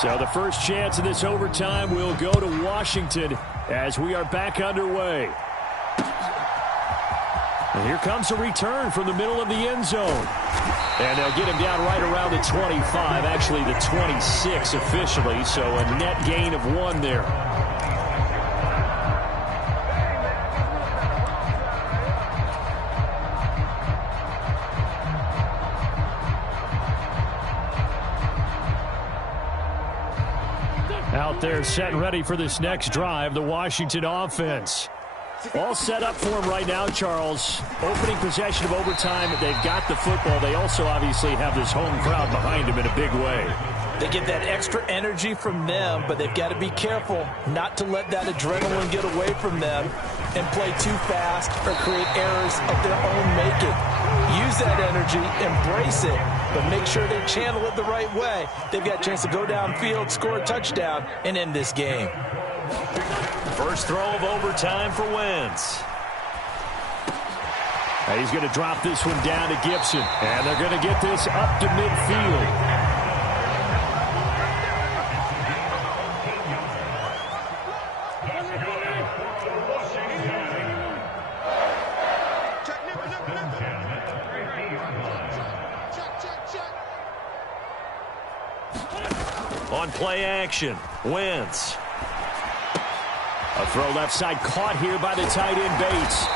So the first chance of this overtime will go to Washington as we are back underway. And here comes a return from the middle of the end zone. And they'll get him down right around the 25, actually the 26 officially, so a net gain of 1 there. Out there set and ready for this next drive, the Washington offense. All set up for him right now, Charles. Opening possession of overtime. They've got the football. They also obviously have this home crowd behind them in a big way. They get that extra energy from them, but they've got to be careful not to let that adrenaline get away from them and play too fast or create errors of their own making. Use that energy, embrace it, but make sure they channel it the right way. They've got a chance to go downfield, score a touchdown, and end this game. First throw of overtime for Wentz. He's going to drop this one down to Gibson, and they're going to get this up to midfield. On play action, Wentz. A throw left side caught here by the tight end Bates.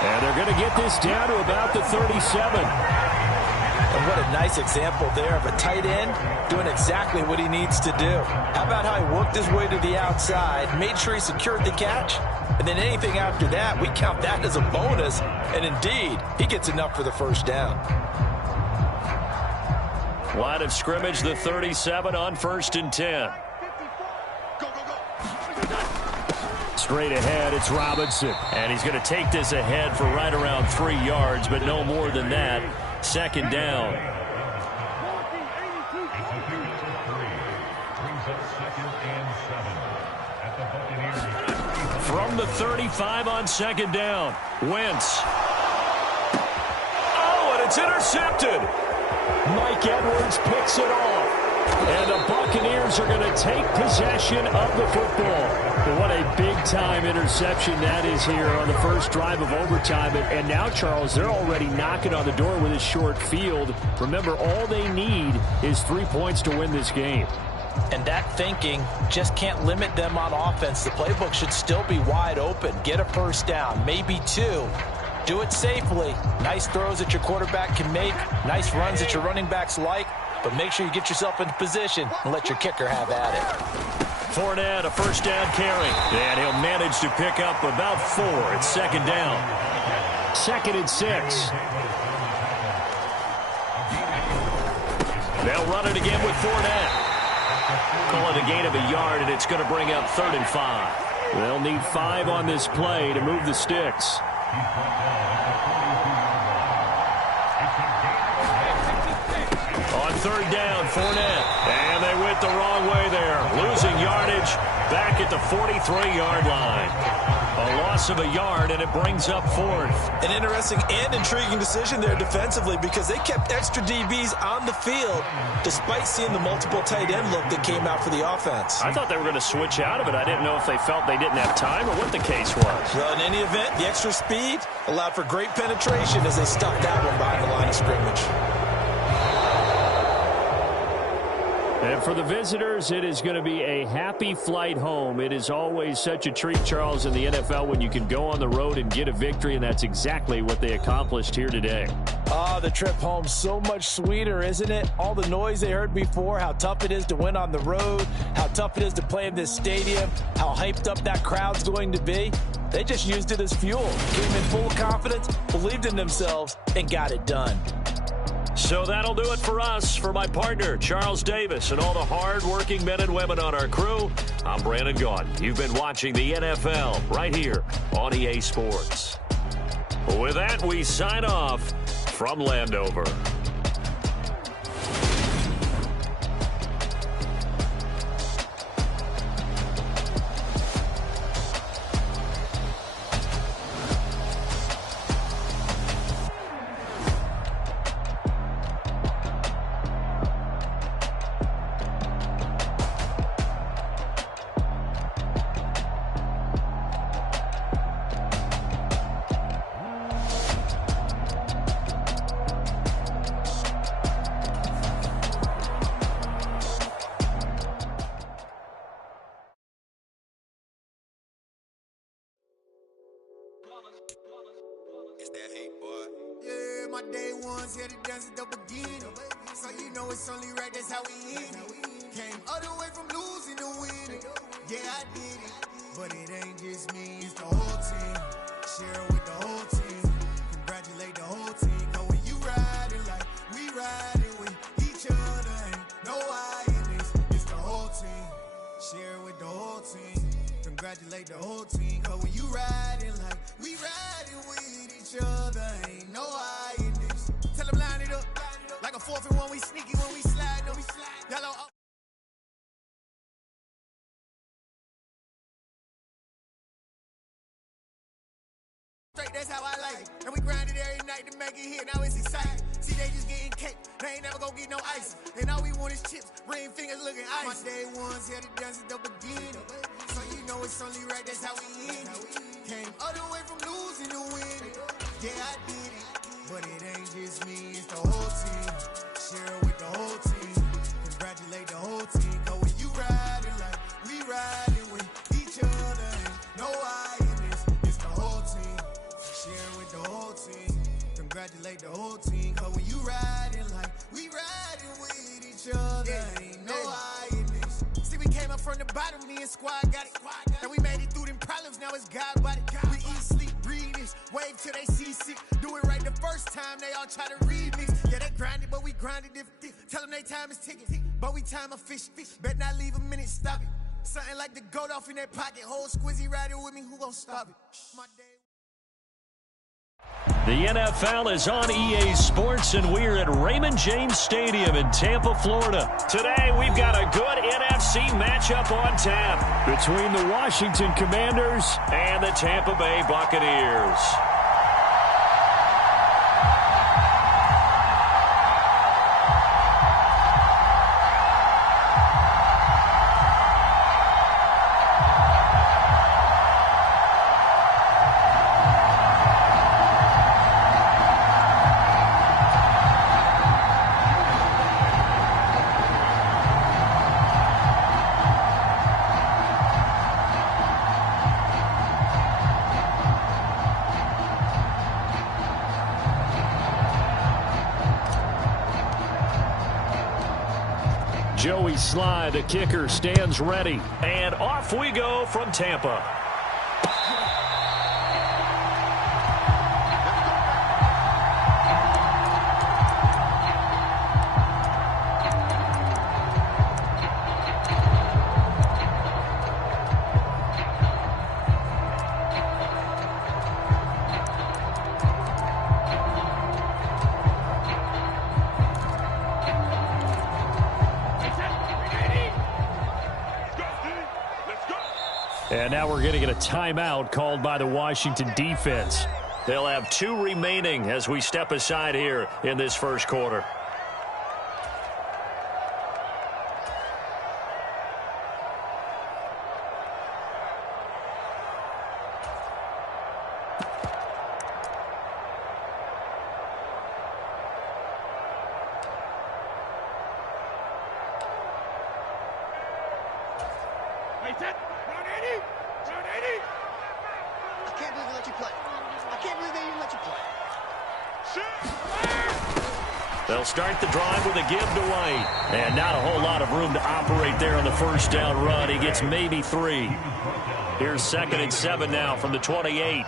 And they're going to get this down to about the 37. And what a nice example there of a tight end doing exactly what he needs to do. How about how he worked his way to the outside, made sure he secured the catch, and then anything after that, we count that as a bonus. And indeed, he gets enough for the first down. Line of scrimmage, the 37 on 1st and 10. Straight ahead, it's Robinson. And he's going to take this ahead for right around 3 yards, but no more than that. 2nd down. From the 35 on 2nd down, Wentz. Oh, and it's intercepted. Mike Edwards picks it off. And the Buccaneers are going to take possession of the football. What a big-time interception that is here on the first drive of overtime. And now, Charles, they're already knocking on the door with a short field. Remember, all they need is 3 points to win this game. And that thinking just can't limit them on offense. The playbook should still be wide open. Get a first down, maybe 2. Do it safely. Nice throws that your quarterback can make. Nice runs that your running backs like. But make sure you get yourself into position and let your kicker have at it. Fournette, a first down carry. And he'll manage to pick up about 4. It's 2nd down. 2nd and 6. They'll run it again with Fournette. Call it a gain of a yard, and it's going to bring up 3rd and 5. They'll need 5 on this play to move the sticks. On 3rd down, Fournette. And they went the wrong way there. Losing yardage back at the 43-yard line. A loss of a yard, and it brings up 4th. An interesting and intriguing decision there defensively because they kept extra DBs on the field despite seeing the multiple tight end look that came out for the offense. I thought they were going to switch out of it. I didn't know if they felt they didn't have time or what the case was. Well, in any event, the extra speed allowed for great penetration as they stuck that one behind the line of scrimmage. And for the visitors, it is going to be a happy flight home. It is always such a treat, Charles, in the NFL when you can go on the road and get a victory, and that's exactly what they accomplished here today. The trip home so much sweeter, isn't it? All the noise they heard before, how tough it is to win on the road, how tough it is to play in this stadium, how hyped up that crowd's going to be. They just used it as fuel, came in full of confidence, believed in themselves, and got it done. So that'll do it for us. For my partner, Charles Davis, and all the hard-working men and women on our crew, I'm Brandon Gaudin. You've been watching the NFL right here on EA Sports. With that, we sign off from Landover. My day ones here to dance at the beginning. So you know it's only right, that's how we end it. Came all the way from losing to winning. Yeah, I did it. But it ain't just me, it's the whole team. Share it with the whole team. Congratulate the whole team. Cause when you riding like we riding with each other, ain't no I in this. It's the whole team. Share it with the whole team. Congratulate the whole team. Cause when you riding like we riding with each other, ain't no I in this. Tell them line it up. Like a 4th and 1, we sneaky when we slide. No, we slide. Yellow up. That's how I like it. And we grind it every night to make it hit. Now it's exciting. See, they just getting cake. They ain't never gonna get no ice. And all we want is chips. Ring fingers looking ice. My day ones here to dance at the beginning. So you know it's only right. That's how we end it. Came all the way from losing to winning. Yeah, I did it. But it ain't just me. It's the whole team. Share it with the whole team. Congratulate the whole team. Cause when you riding like we riding with each other, ain't no I in this. It's the whole team. Share with the whole team. Congratulate the whole team. Cause when you riding like we riding with each other, ain't no I in this. See, we came up from the bottom, me and squad got it. And we made it through them problems, now it's God body. We eat, sleep, breathe this. Wave till they see sick. Do it right the first time, they all try to remix. Yeah, they grinded, but we grinded different. Tell them they time is ticking, but we time a fish. Bet not leave a minute, stop it. Something like the goat off in that pocket. Whole squizzy riding with me, who gon' stop it? My day. The NFL is on EA Sports, and we're at Raymond James Stadium in Tampa, Florida. Today, we've got a good NFC matchup on tap between the Washington Commanders and the Tampa Bay Buccaneers. Joey Sly, the kicker, stands ready. And off we go from Tampa. And now we're going to get a timeout called by the Washington defense. They'll have 2 remaining as we step aside here in this first quarter. They'll start the drive with a give to White. And not a whole lot of room to operate there on the first down run. He gets maybe 3. Here's 2nd and 7 now from the 28.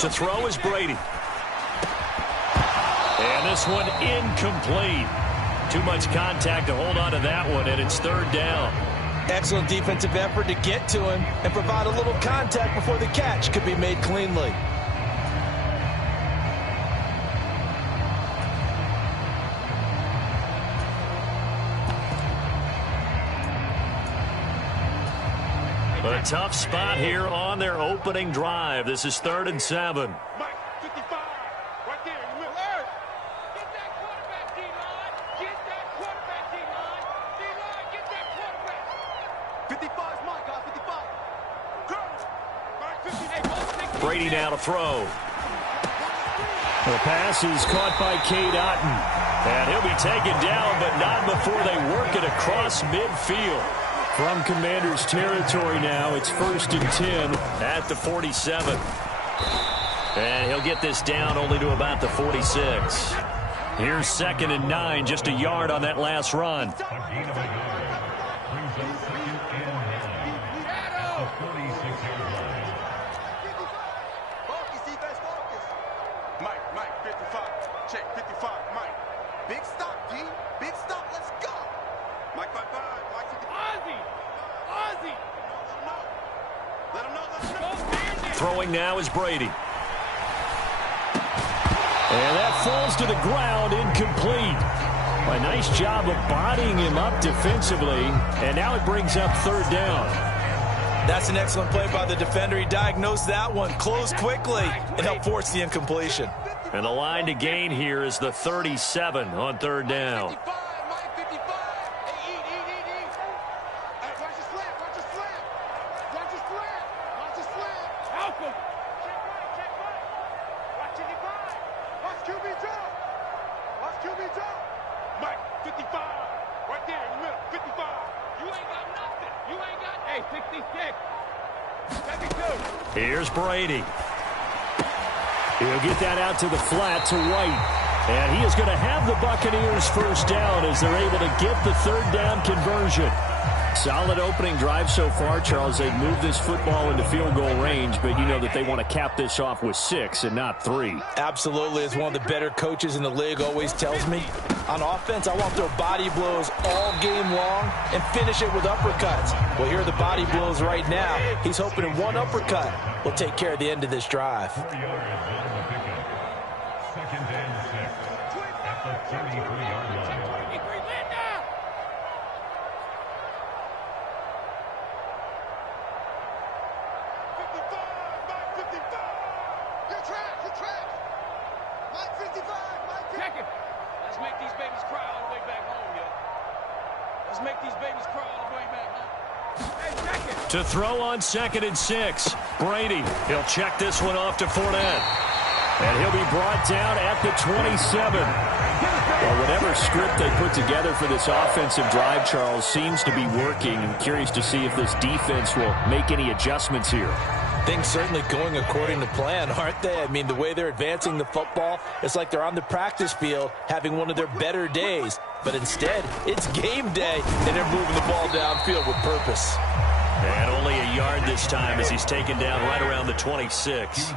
To throw is Brady. And this one incomplete. Too much contact to hold on to that one, and it's 3rd down. Excellent defensive effort to get to him and provide a little contact before the catch could be made cleanly. A tough spot here on their opening drive. This is 3rd and 7. Mike, 55, right there. Get that quarterback, D-line. Get that quarterback, D-line. Brady now to throw. The pass is caught by Cade Otton. And he'll be taken down, but not before they work it across midfield. From Commanders territory now, it's 1st and 10 at the 47. And he'll get this down only to about the 46. Here's 2nd and 9, just a yard on that last run. Mike, 55. Check, 55, Mike. Big stop, D. Big stop, let's go. Mike, 55. Mike, 55. Ozzy. Let him know. Throwing now is Brady. And that falls to the ground, incomplete. A nice job of bodying him up defensively. And now it brings up 3rd down. That's an excellent play by the defender. He diagnosed that one, closed quickly, and helped force the incompletion. And the line to gain here is the 37 on 3rd down. Mike, 55. Right there in the middle, 55. You ain't got nothing. You ain't got, hey, 66. 72. Here's Brady. He'll get that out to the flat to White. And he is going to have the Buccaneers 1st down as they're able to get the 3rd down conversion. Solid opening drive so far, Charles. They've moved this football into field goal range, but you know that they want to cap this off with 6 and not 3. Absolutely. As one of the better coaches in the league always tells me, on offense, I want to throw body blows all game long and finish it with uppercuts. Well, here are the body blows right now. He's hoping in one uppercut will take care of the end of this drive. 2nd and 6 at the 33-yard line. To throw on 2nd and 6. Brady, he'll check this one off to Fournette. And he'll be brought down at the 27. Well, whatever script they put together for this offensive drive, Charles, seems to be working. I'm curious to see if this defense will make any adjustments here. Things certainly going according to plan, aren't they? I mean, the way they're advancing the football, it's like they're on the practice field having one of their better days. But instead, it's game day, and they're moving the ball downfield with purpose. And only a yard this time as he's taken down right around the 26.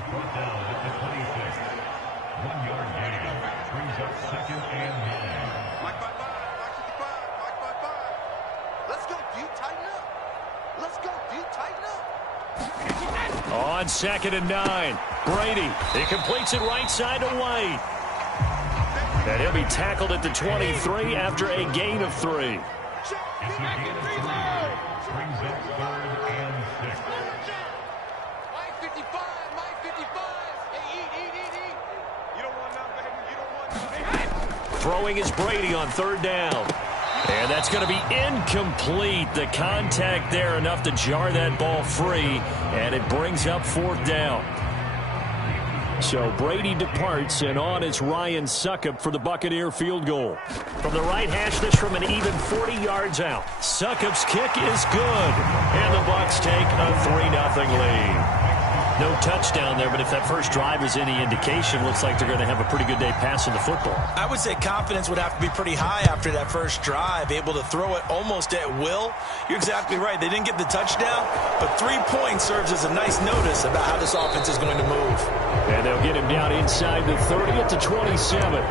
On 2nd and 9, Brady, he completes it right side to White. And he'll be tackled at the 23 after a gain of 3. Throwing is Brady on 3rd down. And that's going to be incomplete. The contact there enough to jar that ball free. And it brings up 4th down. So Brady departs, and on is Ryan Succop for the Buccaneer field goal. From the right hash, this from an even 40 yards out. Succop's kick is good. And the Bucs take a 3-0 lead. No touchdown there, but if that first drive is any indication, looks like they're going to have a pretty good day passing the football. I would say confidence would have to be pretty high after that first drive, able to throw it almost at will. You're exactly right. They didn't get the touchdown, but 3 points serves as a nice notice about how this offense is going to move. And they'll get him down inside the 30 at the 27.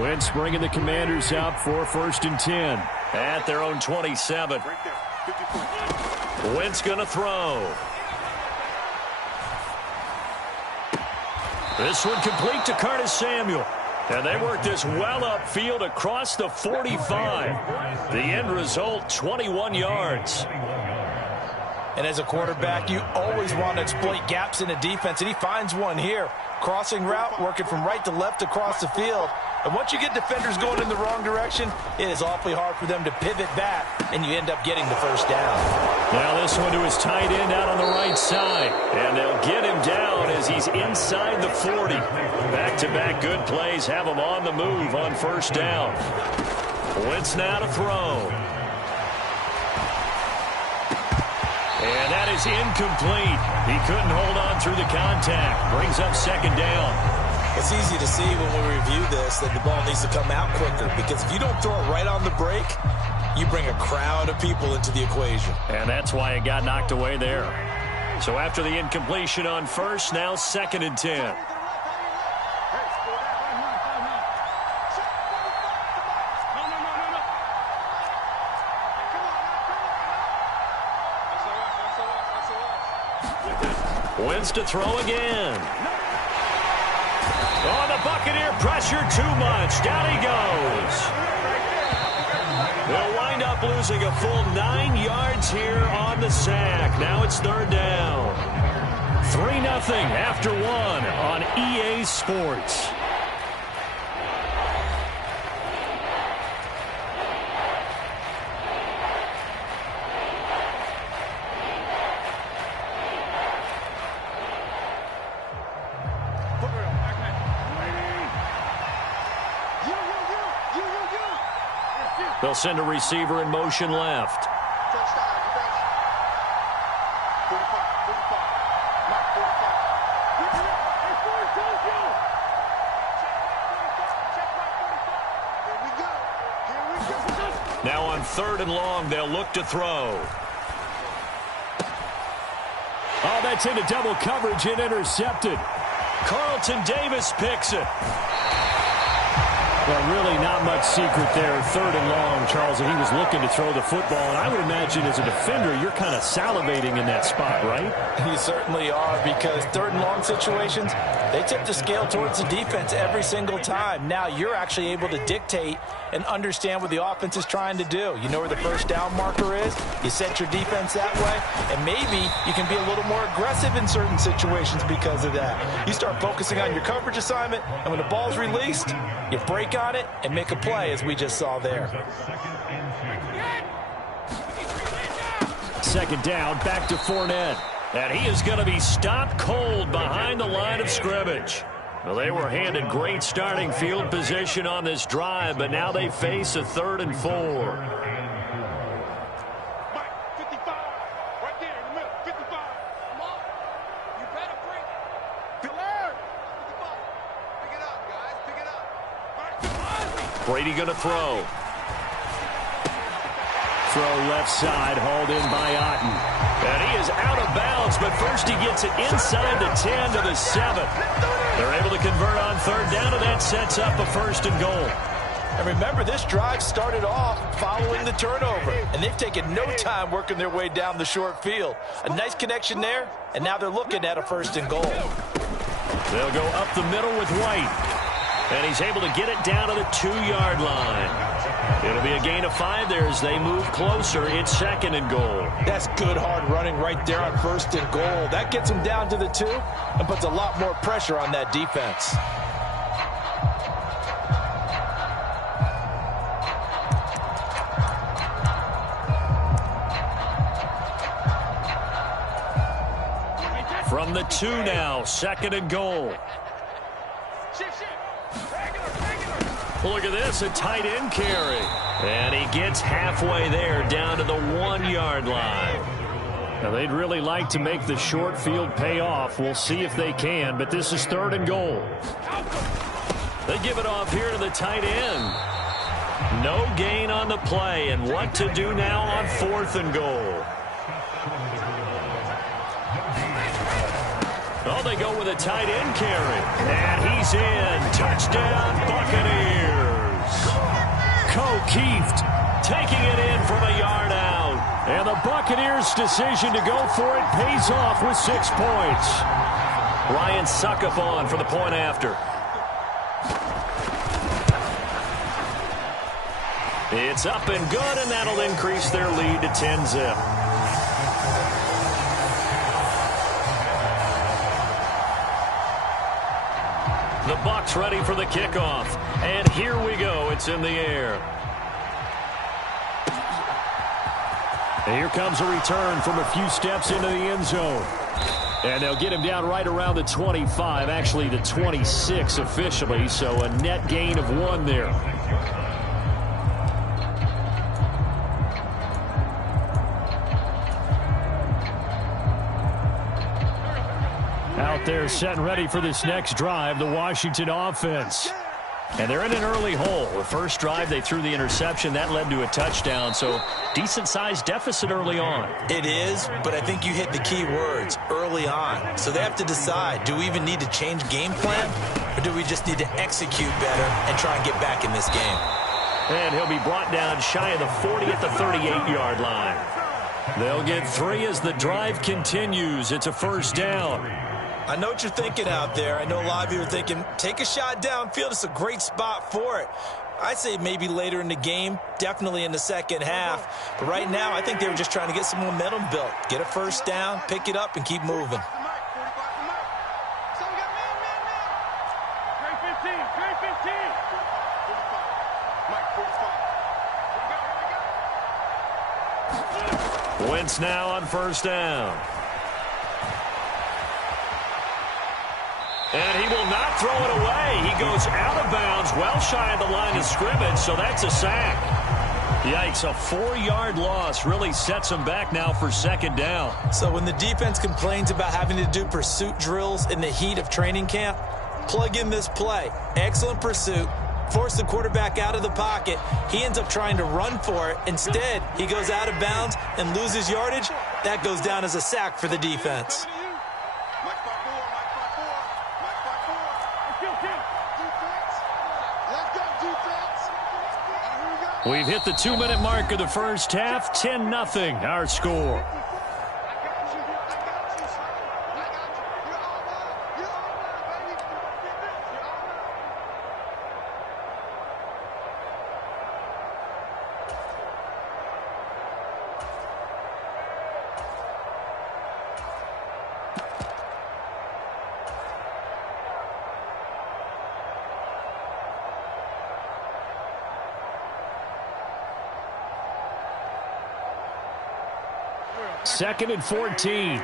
Wentz bringing the Commanders out for 1st and 10 at their own 27. Wentz going to throw. This one complete to Curtis Samuel. And they work this well upfield across the 45. The end result, 21 yards. And as a quarterback, you always want to exploit gaps in the defense, and he finds one here. Crossing route, working from right to left across the field. And once you get defenders going in the wrong direction, it is awfully hard for them to pivot back, and you end up getting the first down. Now this one to his tight end out on the right side. And they'll get him down as he's inside the 40. Back-to-back good plays have him on the move on first down. Wentz now to throw. And that is incomplete. He couldn't hold on through the contact. Brings up second down. It's easy to see when we review this that the ball needs to come out quicker, because if you don't throw it right on the break, you bring a crowd of people into the equation. And that's why it got knocked away there. So after the incompletion on first, now 2nd and 10. Wentz to throw again. Oh, the Buccaneer pressure too much. Down he goes. They'll wind up losing a full 9 yards here on the sack. Now it's 3rd down. 3-0 after 1 on EA Sports. They'll send a receiver in motion left. Now on 3rd and long, they'll look to throw. Oh, that's into double coverage and intercepted. Carlton Davis picks it. Well, really not much secret there. 3rd and long, Charles, and he was looking to throw the football. And I would imagine as a defender, you're kind of salivating in that spot, right? You certainly are, because 3rd and long situations, they tip the scale towards the defense every single time. Now you're actually able to dictate and understand what the offense is trying to do. You know where the first down marker is. You set your defense that way, and maybe you can be a little more aggressive in certain situations because of that. You start focusing on your coverage assignment, and when the ball's released, you break on it and make a play, as we just saw there. 2nd down, back to Fournette. And he is going to be stopped cold behind the line of scrimmage. Well, they were handed great starting field position on this drive, but now they face a 3rd and 4. Brady going to throw. Throw left side, hauled in by Otten. And he is out of bounds, but first he gets it inside the 10 to the 7. They're able to convert on 3rd down, and that sets up a 1st and goal. And remember, this drive started off following the turnover, and they've taken no time working their way down the short field. A nice connection there, and now they're looking at a 1st and goal. They'll go up the middle with White. And he's able to get it down to the 2-yard line. It'll be a gain of 5 there as they move closer. It's 2nd and goal. That's good hard running right there on 1st and goal. That gets them down to the 2 and puts a lot more pressure on that defense. From the 2 now, 2nd and goal. Look at this, a tight end carry. And he gets halfway there, down to the 1-yard line. Now, they'd really like to make the short field pay off. We'll see if they can, but this is 3rd and goal. They give it off here to the tight end. No gain on the play, and what to do now on 4th and goal. Oh, they go with a tight end carry. And he's in. Touchdown, Buccaneers. O'Keefe taking it in from a yard out. And the Buccaneers' decision to go for it pays off with 6 points. Ryan Suckup on for the point after. It's up and good, and that'll increase their lead to 10-zip. The Bucs ready for the kickoff. And here we go. It's in the air. And here comes a return from a few steps into the end zone. And they'll get him down right around the 25, actually the 26 officially, so a net gain of 1 there. Out there set and ready for this next drive, the Washington offense. And they're in an early hole. The first drive, they threw the interception. That led to a touchdown, so decent-sized deficit early on. It is, but I think you hit the key words, early on. So they have to decide, do we even need to change game plan, or do we just need to execute better and try and get back in this game? And he'll be brought down shy of the 40 at the 38-yard line. They'll get 3 as the drive continues. It's a first down. I know what you're thinking out there. I know a lot of you are thinking, take a shot downfield. It's a great spot for it. I'd say maybe later in the game, definitely in the second half. But right now, I think they were just trying to get some momentum built. Get a first down, pick it up, and keep moving. Wentz now on first down. And he will not throw it away. He goes out of bounds, well shy of the line of scrimmage, so that's a sack. Yikes, a 4-yard loss really sets him back now for second down. So when the defense complains about having to do pursuit drills in the heat of training camp, plug in this play. Excellent pursuit. Force the quarterback out of the pocket. He ends up trying to run for it. Instead, he goes out of bounds and loses yardage. That goes down as a sack for the defense. We've hit the 2-minute mark of the first half. 10-0 our score. Second and 14.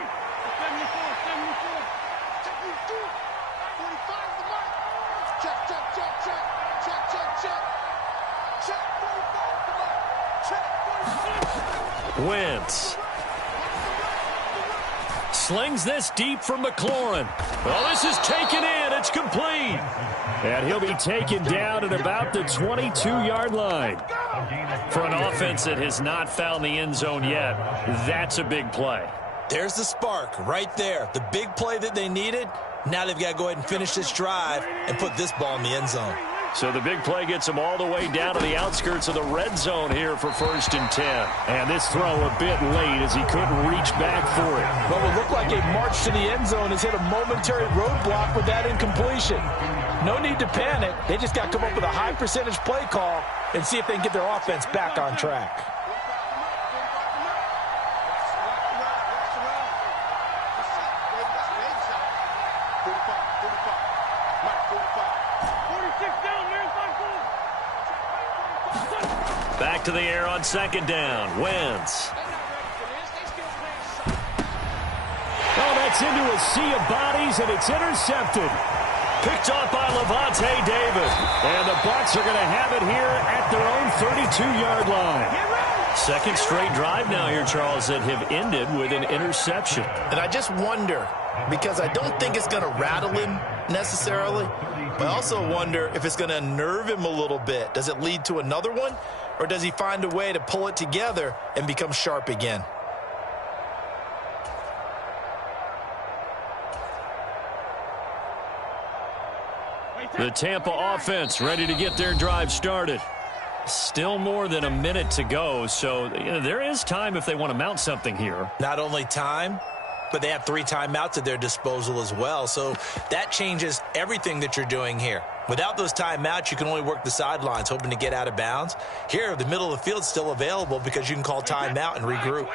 Wentz slings this deep from McLaurin. Well, this is taken in. It's complete. And he'll be taken down at about the 22-yard line. For an offense that has not found the end zone yet, that's a big play. There's the spark right there. The big play that they needed. Now they've got to go ahead and finish this drive and put this ball in the end zone. So the big play gets them all the way down to the outskirts of the red zone here for 1st and 10. And this throw a bit late as he couldn't reach back for it. What would look like a march to the end zone has hit a momentary roadblock with that incompletion. No need to panic. They just got to come up with a high percentage play call and see if they can get their offense back on track. Back to the air on second down. Wentz. Oh, that's into a sea of bodies, and it's intercepted. Picked off by Levante David. And the Bucs are going to have it here at their own 32-yard line. Second straight drive now here, Charles, that have ended with an interception. And I just wonder, because I don't think it's going to rattle him necessarily, but I also wonder if it's going to unnerve him a little bit. Does it lead to another one, or does he find a way to pull it together and become sharp again? The Tampa offense ready to get their drive started. Still more than a minute to go, so there is time if they want to mount something here. Not only time, But they have 3 timeouts at their disposal as well, so that changes everything that you're doing here. Without those timeouts, you can only work the sidelines, hoping to get out of bounds. Here, the middle of the field's still available because you can call timeout and regroup.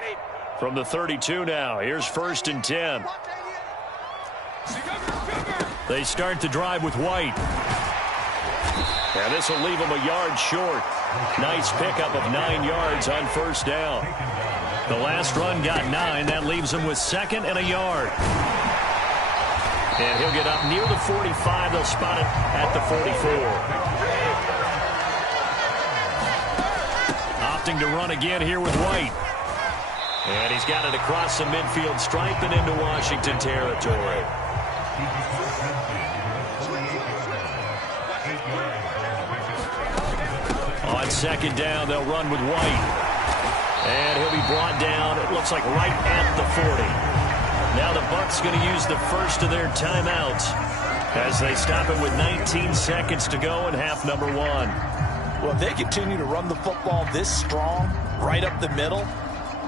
From the 32 now, here's 1st and 10. They start the drive with White. And this will leave them a yard short. Nice pickup of 9 yards on 1st down. The last run got 9. That leaves him with 2nd and a yard. And he'll get up near the 45. They'll spot it at the 44. Opting to run again here with White. And he's got it across the midfield stripe and into Washington territory. On 2nd down, they'll run with White. And he'll be brought down, it looks like right at the 40. Now the Bucs going to use the first of their timeouts as they stop it with 19 seconds to go in half number 1. Well, if they continue to run the football this strong, right up the middle,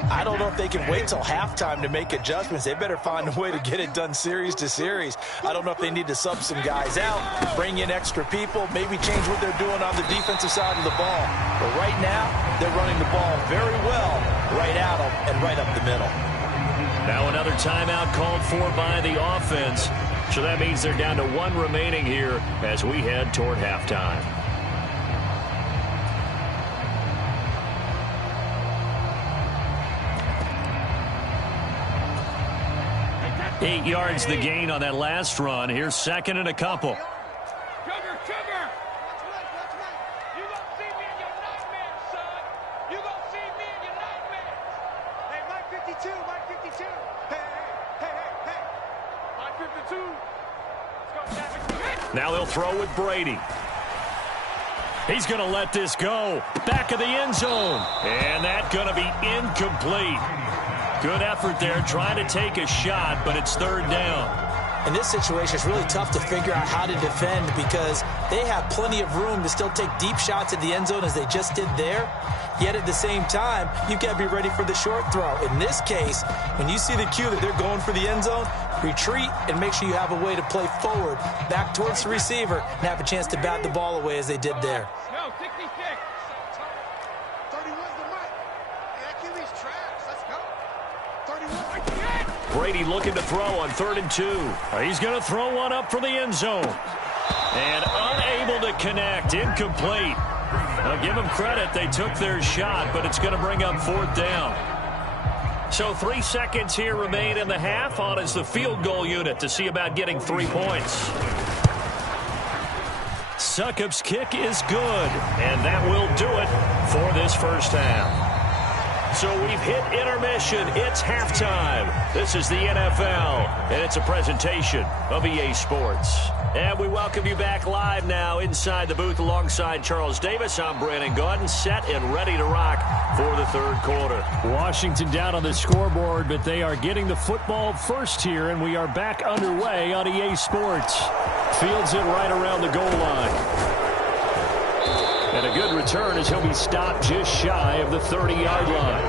I don't know if they can wait till halftime to make adjustments. They better find a way to get it done series to series. I don't know if they need to sub some guys out, bring in extra people, maybe change what they're doing on the defensive side of the ball. But right now, they're running the ball very well right at them and right up the middle. Now another timeout called for by the offense. So that means they're down to 1 remaining here as we head toward halftime. 8 yards the gain on that last run. Here's 2nd and a couple. Sugar! You gonna see me in your nightmares, son. You gonna see me in your nightmares. Hey, Mike 52, Mike 52. Hey. Mike 52. Let's go, Now they'll throw with Brady. He's going to let this go. Back of the end zone. And that's going to be incomplete. Good effort there, trying to take a shot, but it's 3rd down. In this situation, it's really tough to figure out how to defend because they have plenty of room to still take deep shots at the end zone as they just did there. Yet at the same time, you've got to be ready for the short throw. In this case, when you see the cue that they're going for the end zone, retreat and make sure you have a way to play forward, back towards the receiver, and have a chance to bat the ball away as they did there. No, 66. 31's the mic. Hey, that QB's trash. Let's go. 31. Brady looking to throw on 3rd and 2. He's going to throw one up for the end zone. And unable to connect. Incomplete. I'll give them credit. They took their shot, but it's going to bring up 4th down. So 3 seconds here remain in the half. On is the field goal unit to see about getting 3 points. Succop's kick is good, and that will do it for this first half. So we've hit intermission. It's halftime. This is the NFL, and it's a presentation of EA Sports. And we welcome you back live now inside the booth alongside Charles Davis. I'm Brandon Gaudin, set and ready to rock for the 3rd quarter. Washington down on the scoreboard, but they are getting the football first here, and we are back underway on EA Sports. Fields it right around the goal line. And a good return as he'll be stopped just shy of the 30-yard line.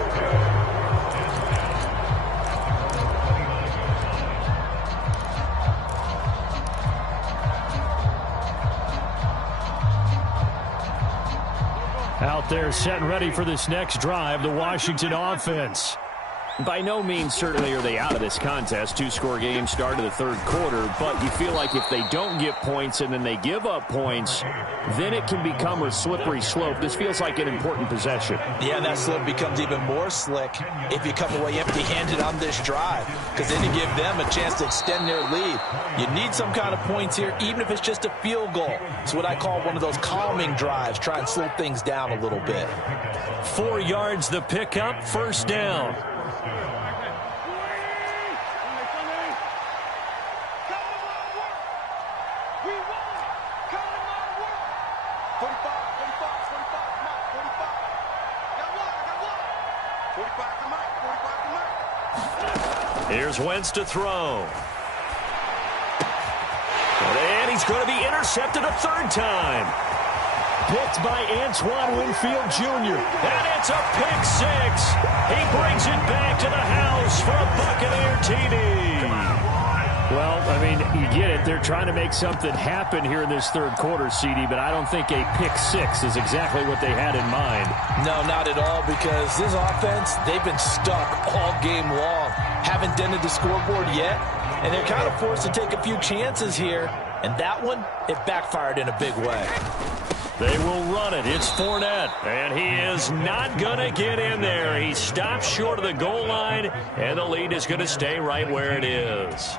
Out there set and ready for this next drive, the Washington offense. By no means certainly are they out of this contest. 2-score game start of the 3rd quarter, but you feel like if they don't get points and then they give up points, then it can become a slippery slope. This feels like an important possession. Yeah, that slope becomes even more slick if you come away empty-handed on this drive, because then you give them a chance to extend their lead. You need some kind of points here, even if it's just a field goal. It's what I call one of those calming drives. Try and slow things down a little bit. 4 yards the pickup, 1st down. Here's Wentz to throw. And he's going to be intercepted a 3rd time. Picked by Antoine Winfield Jr. And it's a pick six. He brings it back to the house for a Buccaneer TD. Well, I mean, you get it. They're trying to make something happen here in this third quarter, CD, but I don't think a pick six is exactly what they had in mind. No, not at all, because this offense, they've been stuck all game long. Haven't dented the scoreboard yet, and they're kind of forced to take a few chances here. And that one, it backfired in a big way. They will run it. It's Fournette, and he is not going to get in there. He stops short of the goal line, and the lead is going to stay right where it is.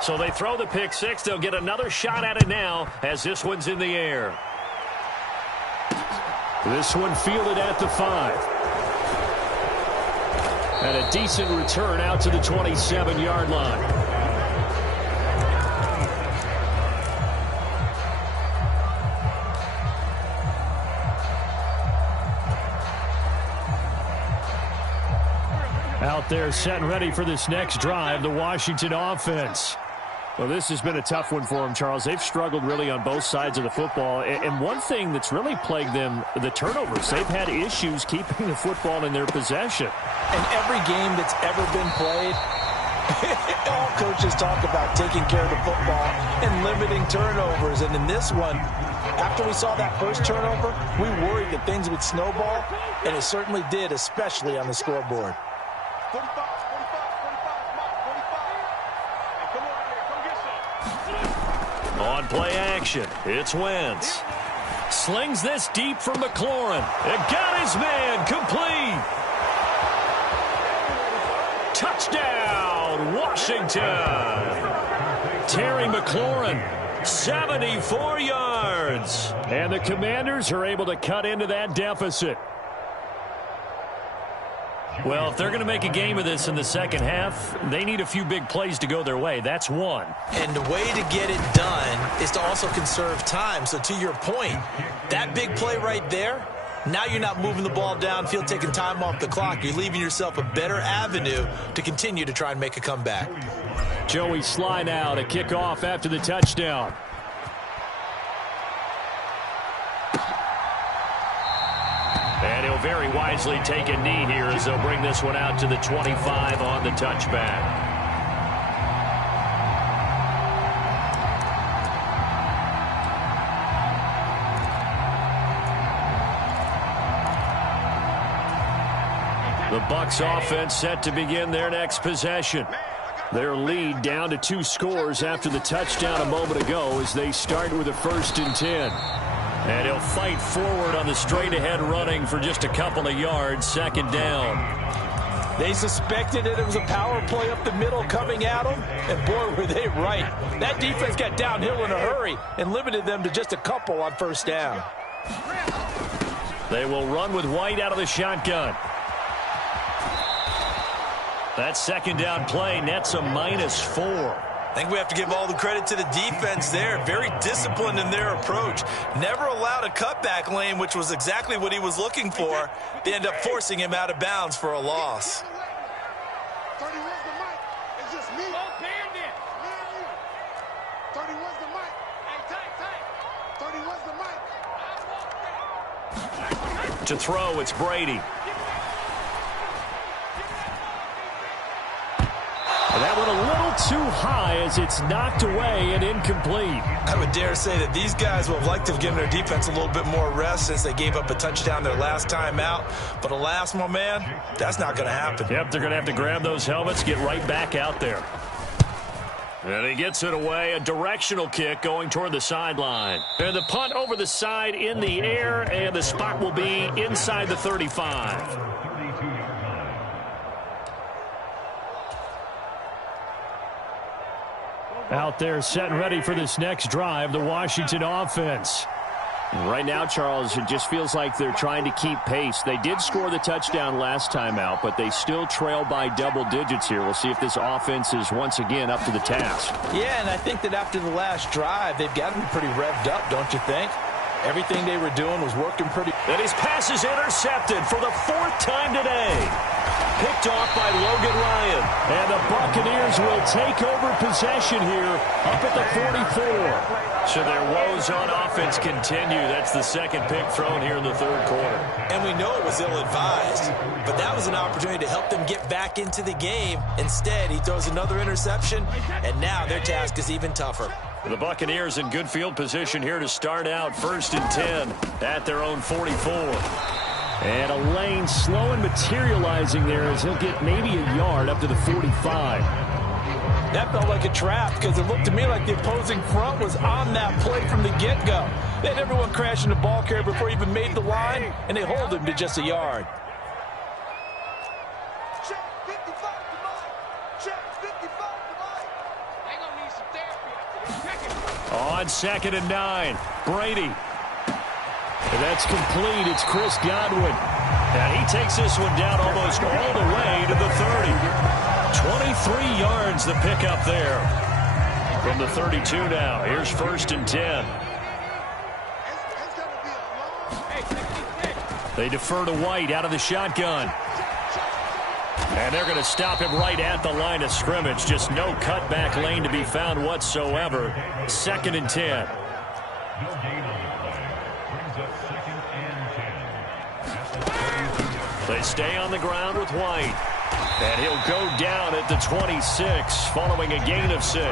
So they throw the pick six. They'll get another shot at it now as this one's in the air. This one fielded at the 5. And a decent return out to the 27-yard line. Out there set and ready for this next drive, the Washington offense. Well, this has been a tough one for them, Charles. They've struggled really on both sides of the football. And one thing that's really plagued them, the turnovers. They've had issues keeping the football in their possession. And every game that's ever been played, all coaches talk about taking care of the football and limiting turnovers. And in this one, after we saw that first turnover, we worried that things would snowball, and it certainly did, especially on the scoreboard. 45, 45, 45, 45. Hey, come on here, come get some. On play action, it's Wentz. Slings this deep for McLaurin. It got his man complete. Touchdown, Washington. Terry McLaurin, 74 yards. And the Commanders are able to cut into that deficit. Well, if they're going to make a game of this in the second half, they need a few big plays to go their way. That's one. And the way to get it done is to also conserve time. So to your point, that big play right there, now you're not moving the ball downfield, taking time off the clock. You're leaving yourself a better avenue to continue to try and make a comeback. Joey Sly now to kick off after the touchdown. And he'll very wisely take a knee here as they'll bring this one out to the 25 on the touchback. The Bucs offense set to begin their next possession. Their lead down to 2 scores after the touchdown a moment ago as they start with a 1st and 10. And he'll fight forward on the straight-ahead running for just a couple of yards, 2nd down. They suspected it was a power play up the middle coming at them, and boy, were they right. That defense got downhill in a hurry and limited them to just a couple on 1st down. They will run with White out of the shotgun. That 2nd down play nets a -4. I think we have to give all the credit to the defense there. Very disciplined in their approach. Never allowed a cutback lane, which was exactly what he was looking for. They end up forcing him out of bounds for a loss. 30 was the mic. It's just me. Oh, bandit. 30 was the mic. Hey, tight. 30 was the mic. To throw, it's Brady. That one a little too high as it's knocked away and incomplete. I would dare say that these guys would have liked to have given their defense a little bit more rest since they gave up a touchdown their last time out. But alas, my man, that's not going to happen. Yep, they're going to have to grab those helmets, get right back out there. And he gets it away, a directional kick going toward the sideline. And the punt over the side in the air, and the spot will be inside the 35. Out there set and ready for this next drive, the Washington offense. Right now, Charles, it just feels like they're trying to keep pace. They did score the touchdown last time out, but they still trail by double digits here. We'll see if this offense is once again up to the task. Yeah, and I think that after the last drive, they've got to be pretty revved up, don't you think? Everything they were doing was working pretty. And his pass is intercepted for the 4th time today. Picked off by Logan Ryan. And the Buccaneers Buccaneers will take over possession here up at the 44. So their woes on offense continue. That's the second pick thrown here in the third quarter. And we know it was ill-advised, but that was an opportunity to help them get back into the game. Instead, he throws another interception, and now their task is even tougher. The Buccaneers in good field position here to start out 1st and 10 at their own 44. And a lane slow and materializing there as he'll get maybe a yard up to the 45. That felt like a trap because it looked to me like the opposing front was on that play from the get-go. They had everyone crashing the ball carrier before he even made the line, and they hold him to just a yard. Check 55 to Mike. Check 55 to Mike. They gonna need some therapy after this. On 2nd and 9, Brady. And that's complete. It's Chris Godwin. And he takes this one down almost all the way to the 30. 23 yards the pickup there. From the 32 now. Here's 1st and 10. They defer to White out of the shotgun. And they're going to stop him right at the line of scrimmage. Just no cutback lane to be found whatsoever. 2nd and 10. They stay on the ground with White. And he'll go down at the 26 following a gain of 6.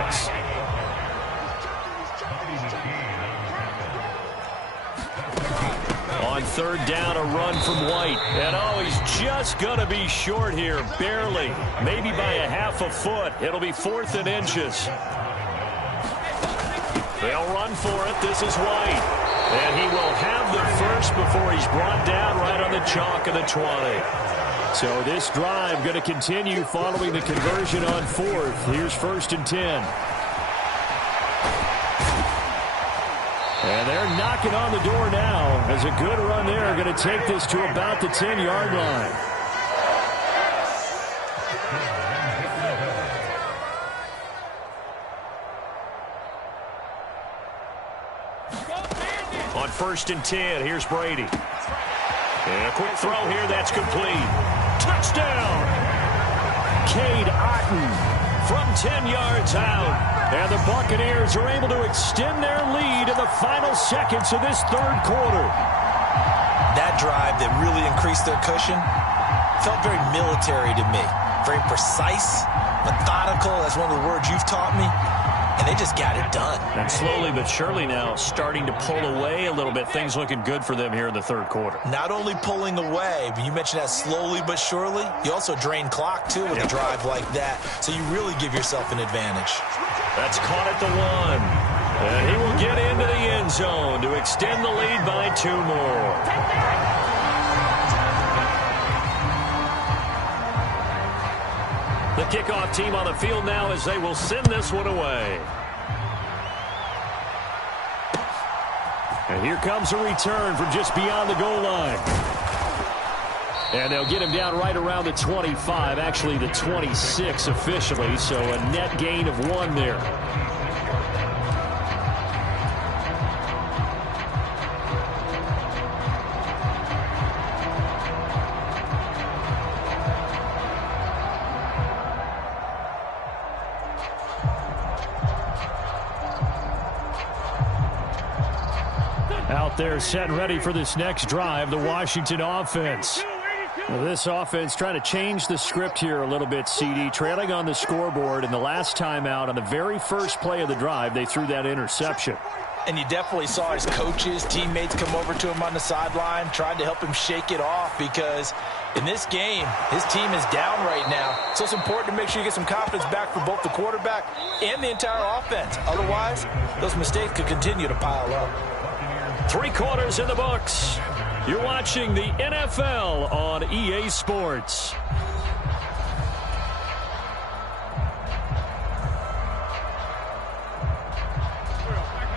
On 3rd down, a run from White. And oh, he's just going to be short here, barely. Maybe by a half a foot. It'll be 4th and inches. They'll run for it. This is White. And he will have the first before he's brought down right on the chalk of the 20. So this drive going to continue following the conversion on 4th. Here's 1st and 10. And they're knocking on the door now as a good run there. Going to take this to about the 10-yard line. On 1st and 10, here's Brady. And a quick throw here, that's complete. Touchdown! Cade Otton from 10 yards out. And the Buccaneers are able to extend their lead in the final seconds of this third quarter. That drive that really increased their cushion felt very military to me. Very precise, methodical. That's one of the words you've taught me. And they just got it done. And slowly but surely now starting to pull away a little bit. Things looking good for them here in the third quarter. Not only pulling away, but you mentioned that slowly but surely. You also drain clock, too, with a drive like that. So you really give yourself an advantage. That's caught at the 1. And he will get into the end zone to extend the lead by 2 more. The kickoff team on the field now as they will send this one away. And here comes a return from just beyond the goal line. And they'll get him down right around the 25, actually the 26 officially, so a net gain of 1 there. Out there set and ready for this next drive, the Washington offense. Well, this offense trying to change the script here a little bit, CD. Trailing on the scoreboard, and the last time out on the very first play of the drive, they threw that interception. And you definitely saw his coaches, teammates come over to him on the sideline, tried to help him shake it off because in this game, his team is down right now. So it's important to make sure you get some confidence back for both the quarterback and the entire offense. Otherwise, those mistakes could continue to pile up. 3 quarters in the books. You're watching the NFL on EA Sports.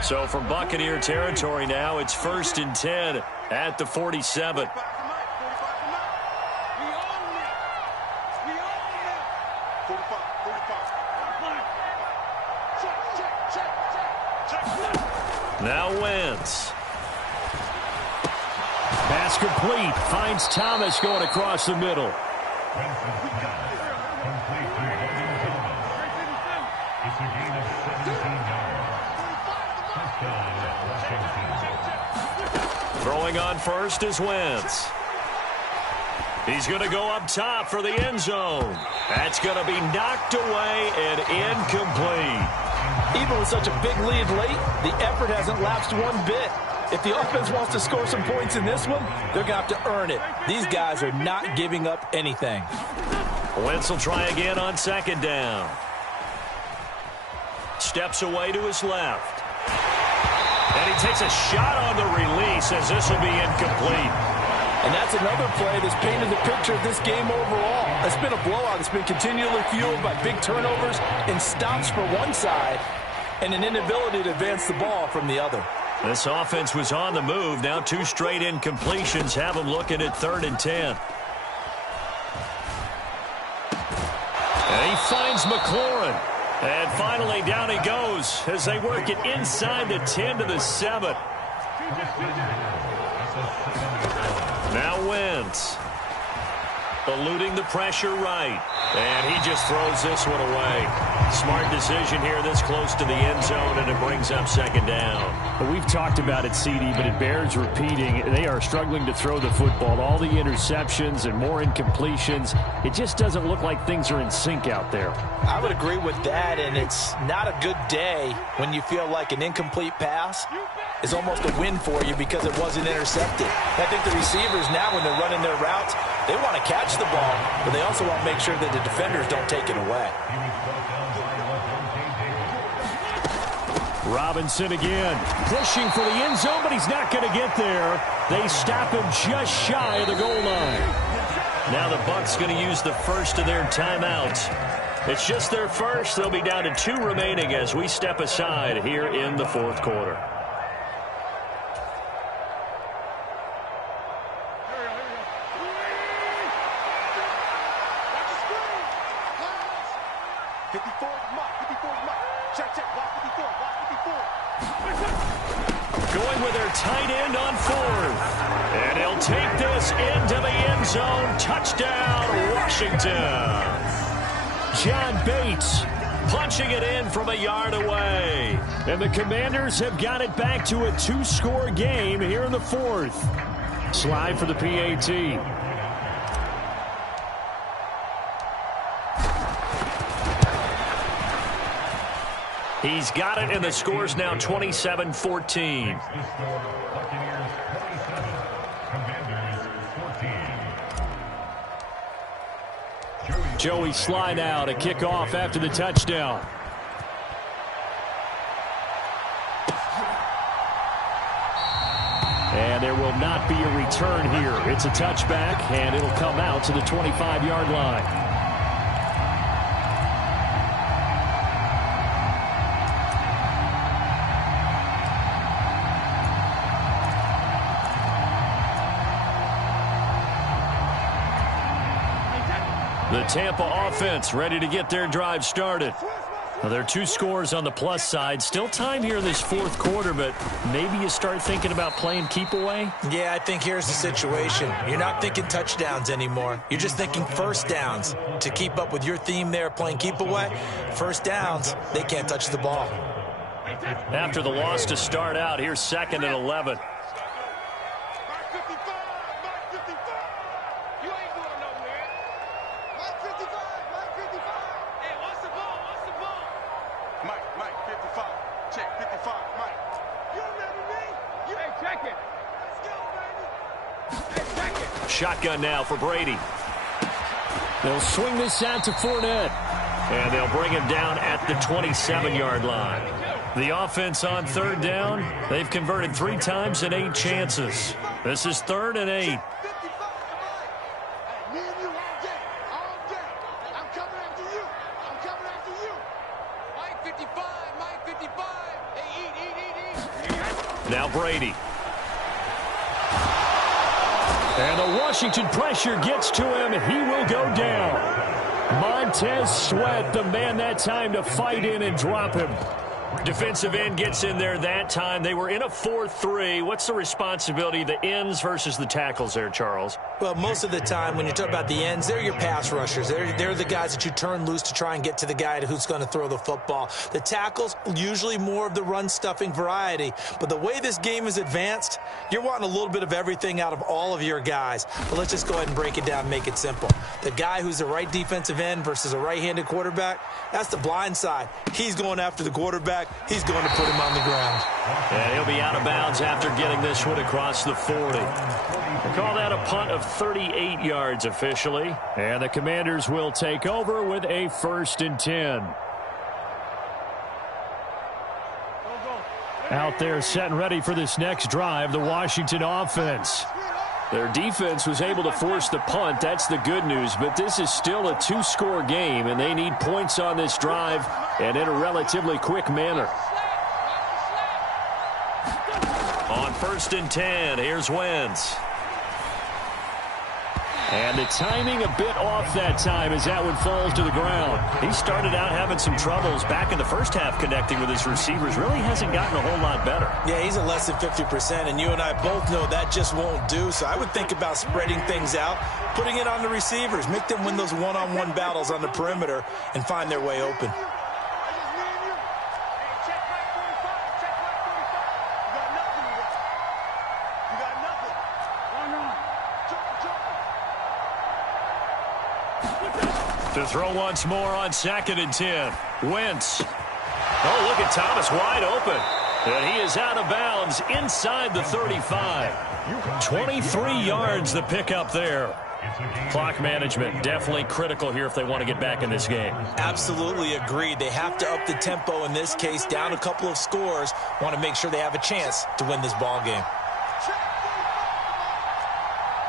So from Buccaneer territory now, it's 1st and 10 at the 47. Now Wentz. Pass complete. Finds Thomas going across the middle. It's a gain of 17 yards. Touchdown, Washington. Throwing on first is Wentz. He's going to go up top for the end zone. That's going to be knocked away and incomplete. Even with such a big lead late, the effort hasn't lapsed one bit. If the offense wants to score some points in this one, they're going to have to earn it. These guys are not giving up anything. Wentz will try again on second down. Steps away to his left. And he takes a shot on the release as this will be incomplete. And that's another play that's painted the picture of this game overall. It's been a blowout. It's been continually fueled by big turnovers and stops for one side and an inability to advance the ball from the other. This offense was on the move. Now 2 straight incompletions have them looking at 3rd and 10. And he finds McLaurin. And finally down he goes as they work it inside the 10 to the 7. Now Wentz. Eluding the pressure right. And he just throws this one away. Smart decision here this close to the end zone, and it brings up second down. Well, we've talked about it, CD, but it bears repeating. They are struggling to throw the football. All the interceptions and more incompletions. It just doesn't look like things are in sync out there. I would agree with that, and it's not a good day when you feel like an incomplete pass is almost a win for you because it wasn't intercepted. I think the receivers now, when they're running their routes, they want to catch the ball, but they also want to make sure that the defenders don't take it away. Robinson again, pushing for the end zone, but he's not going to get there. They stop him just shy of the goal line. Now the Bucs going to use the first of their timeouts. It's just their first. They'll be down to 2 remaining as we step aside here in the 4th quarter. Going with their tight end on 4th. And he'll take this into the end zone. Touchdown, Washington. John Bates Punching it in from a yard away. And the Commanders have got it back to a 2-score game here in the 4th. Slide for the PAT. He's got it, and the score's now 27-14. Joey slide out, a kickoff after the touchdown. And there will not be a return here. It's a touchback, and it'll come out to the 25-yard line. The Tampa offense ready to get their drive started. Now, there are 2 scores on the plus side. Still time here in this 4th quarter, but maybe you start thinking about playing keep away? Yeah, I think here's the situation. You're not thinking touchdowns anymore. You're just thinking first downs. To keep up with your theme there, playing keep away, first downs, they can't touch the ball. After the loss to start out, here's 2nd and 11. Shotgun now for Brady. They'll swing this out to Fournette. And they'll bring him down at the 27-yard line. The offense on 3rd down, they've converted 3 times in 8 chances. This is 3rd and 8. Now Brady. And the Washington pressure gets to him. He will go down. Montez Sweat, the man that time to fight in and drop him. Defensive end gets in there that time. They were in a 4-3. What's the responsibility, the ends versus the tackles there, Charles? Well, most of the time when you talk about the ends, they're your pass rushers. They're the guys that you turn loose to try and get to the guy who's going to throw the football. The tackles, usually more of the run-stuffing variety. But the way this game is advanced, you're wanting a little bit of everything out of all of your guys. But let's just go ahead and break it down and make it simple. The guy who's the right defensive end versus a right-handed quarterback, that's the blind side. He's going after the quarterback. He's going to put him on the ground. And he'll be out of bounds after getting this one across the 40. We'll call that a punt of 38 yards officially. And the Commanders will take over with a 1st and 10. Out there set and ready for this next drive, the Washington offense. Their defense was able to force the punt. That's the good news. But this is still a 2-score game, and they need points on this drive and in a relatively quick manner. On 1st and 10, here's Wentz. And the timing a bit off that time as that one falls to the ground. He started out having some troubles back in the first half connecting with his receivers. Really hasn't gotten a whole lot better. Yeah, he's at less than 50%, and you and I both know that just won't do. So I would think about spreading things out, putting it on the receivers, make them win those one-on-one battles on the perimeter and find their way open. To throw once more on 2nd and 10. Wentz. Oh, look at Thomas wide open. And he is out of bounds inside the 35. 23 yards the pickup there. Clock management definitely critical here if they want to get back in this game. Absolutely agreed. They have to up the tempo in this case, down a couple of scores. Want to make sure they have a chance to win this ball game.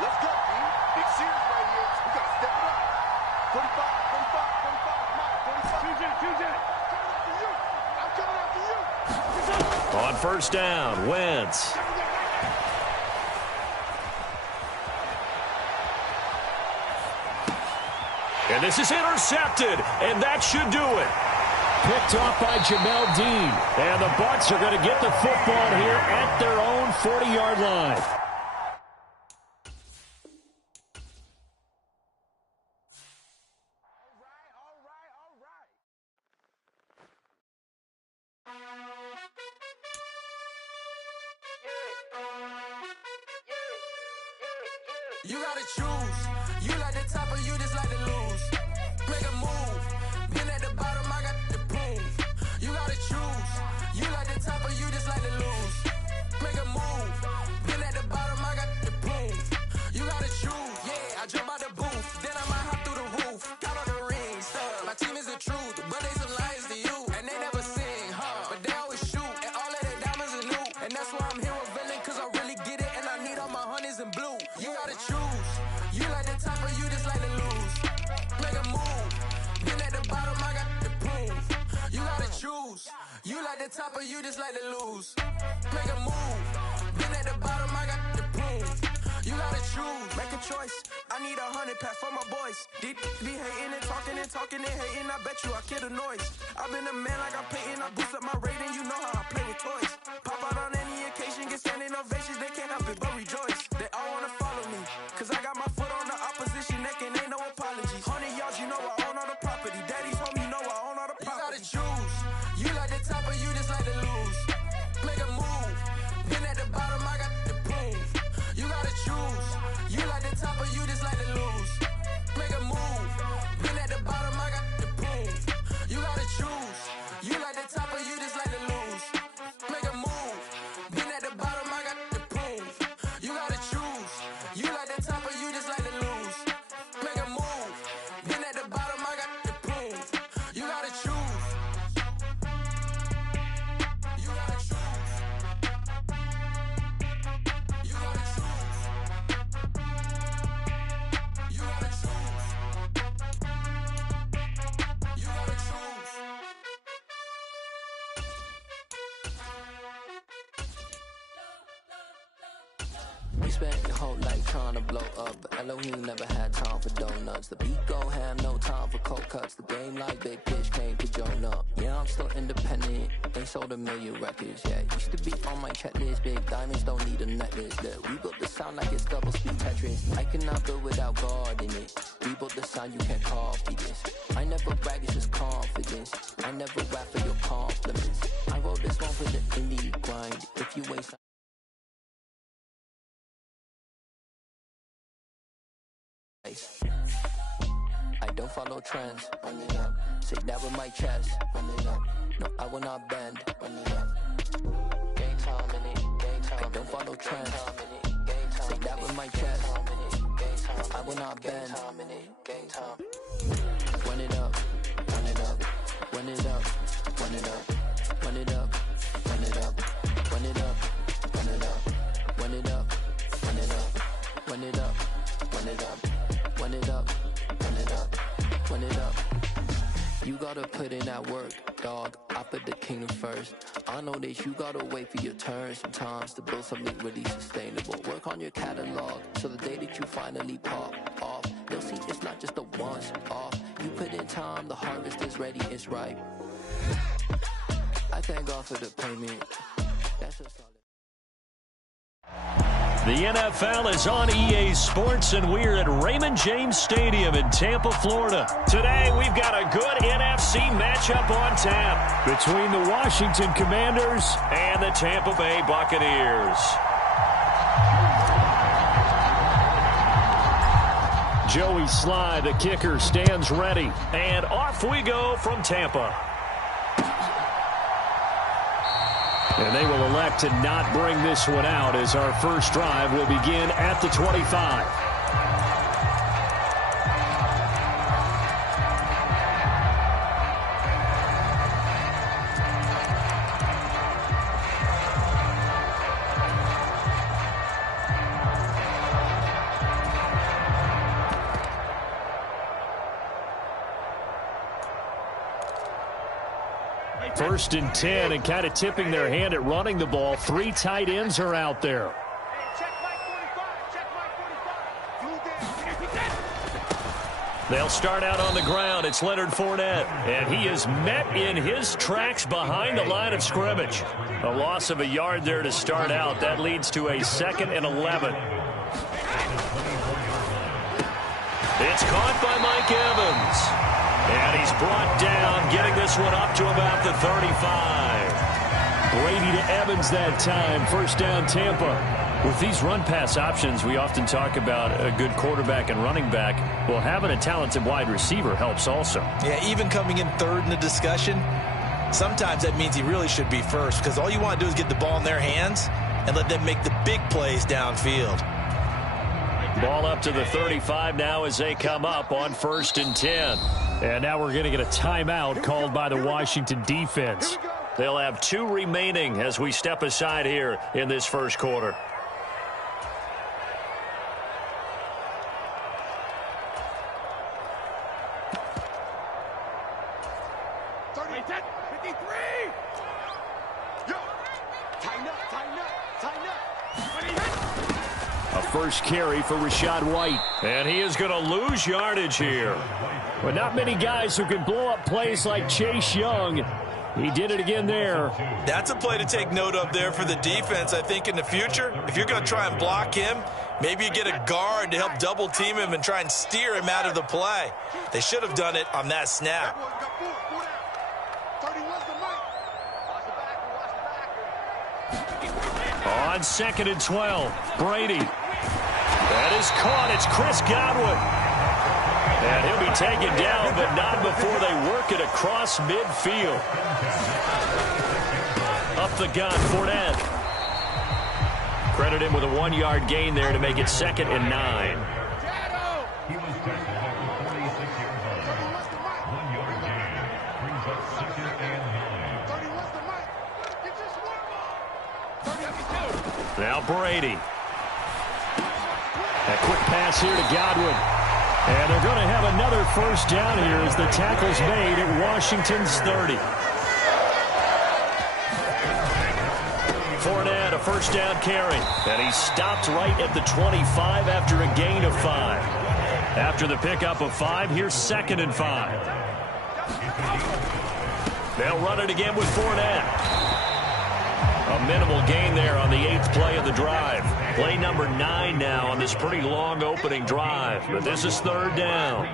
Let's go, team. Big series right here. We got to step it up. 45, 45, 45, 45. I'm coming after you. On 1st down, Wentz. And this is intercepted, and that should do it. Picked off by Jamel Dean. And the Bucs are going to get the football here at their own 40-yard line. You gotta choose. You like the top or you just like to lose. Make a move. Been at the bottom, I got the proof. You gotta choose. You like the top or you just like to lose. Make a move. Been at the bottom, I got the proof. You gotta choose. Yeah, I jump out the booth. Then I might hop through the roof. Got all the rings. My team is the truth, but they some liars to you. And they never sing, but they always shoot. And all of their diamonds are new. And that's why I'm here with villain, cause I really get it. And I need all my honeys in blue. You gotta choose. You like the top or you just like to lose. Make a move. Been at the bottom, I got the proof. You gotta choose. You like the top or you just like to lose. Make a move. Been at the bottom, I got the proof. You gotta choose. Make a choice. I need 100 pack for my boys. Deep be hating and talking and hating. I bet you I kill the noise. I've been a man like I'm Peyton. I boost up my rating. You know how I play with toys. Pop out on any occasion, get standing ovations. They can't help it but rejoice. They all wanna follow me, cause I got my foot on the opposition neck and ain't no apologies. 100 yards, you know I own all the property. Daddy's home, you know I own all the property. You gotta choose. You like the top or you just like to lose. Make a move. Been at the bottom, I got the proof. You gotta choose. You like the top or you just like to lose. Make a move. Been at the bottom, I got the proof. You gotta choose. You like the top or you just like to lose. Make a move. Been at the bottom, I got the proof. You gotta choose. You like the top or you just like to lose. Make a move. Been at the bottom, I got the proof. You gotta choose. You gotta You spent your whole life trying to blow up, but Elohim never had time for donuts. The beat go ham, no time for cold cuts. The game like Big Fish came to Jonah. Yeah, I'm still independent. They sold 1 million records. Yeah, used to be on my checklist. Big diamonds don't need a necklace. Look, we built the sound like it's double speed Tetris. I cannot build without God in it. We built the sound, you can't copy this. I never brag, it's just confidence. I never rap for your compliments. I wrote this one for the indie grind. If you waste I don't follow trends. Say that with my chest. No, I will not bend. Game time in it. I don't follow trends. Say that with my chest. I will not bend. Game time. Run it up. Run it up. Run it up. Run it up. Run it up. Run it up. Run it up. Run it up. Run it up. Run it up. Run it up. Run it up. Run it up, run it up, run it up. You gotta put in that work, dog. I put the kingdom first. I know that you gotta wait for your turn sometimes to build something really sustainable. Work on your catalog, so the day that you finally pop off, you'll see it's not just a once off. You put in time, the harvest is ready, it's ripe. I thank God for the payment. That's just all. The NFL is on EA Sports, and we're at Raymond James Stadium in Tampa, Florida. Today, we've got a good NFC matchup on tap between the Washington Commanders and the Tampa Bay Buccaneers. Joey Sly, the kicker, stands ready, and off we go from Tampa. And they will elect to not bring this one out as our first drive will begin at the 25. First and 10, and kind of tipping their hand at running the ball. 3 tight ends are out there. They'll start out on the ground. It's Leonard Fournette, and he is met in his tracks behind the line of scrimmage. A loss of a yard there to start out. That leads to a 2nd and 11. It's caught by Mike Evans. And he's brought down, getting this one up to about the 35. Brady to Evans that time. First down, Tampa. With these run-pass options, we often talk about a good quarterback and running back. Well, having a talented wide receiver helps also. Yeah, even coming in third in the discussion, sometimes that means he really should be first, because all you want to do is get the ball in their hands and let them make the big plays downfield. Ball up to the 35 now as they come up on 1st and 10. And now we're going to get a timeout called by the Washington defense. They'll have 2 remaining as we step aside here in this first quarter. First carry for Rachaad White. And he is going to lose yardage here. But not many guys who can blow up plays like Chase Young. He did it again there. That's a play to take note of there for the defense, I think, in the future. If you're going to try and block him, maybe you get a guard to help double team him and try and steer him out of the play. They should have done it on that snap. On 2nd and 12, Brady. That is caught. It's Chris Godwin. And he'll be taken down, but not before they work it across midfield. Up the gun, Fournette. Credit him with a 1-yard gain there to make it 2nd and 9. He was tackled at 46 yards on. 1-yard gain brings up 2nd and 9. Now Brady. A quick pass here to Godwin. And they're going to have another first down here as the tackle's made at Washington's 30. Fournette, a first down carry. And he stopped right at the 25 after a gain of 5. After the pickup of 5, here's 2nd and 5. They'll run it again with Fournette. A minimal gain there on the 8th play of the drive. Play number 9 now on this pretty long opening drive. But this is 3rd down.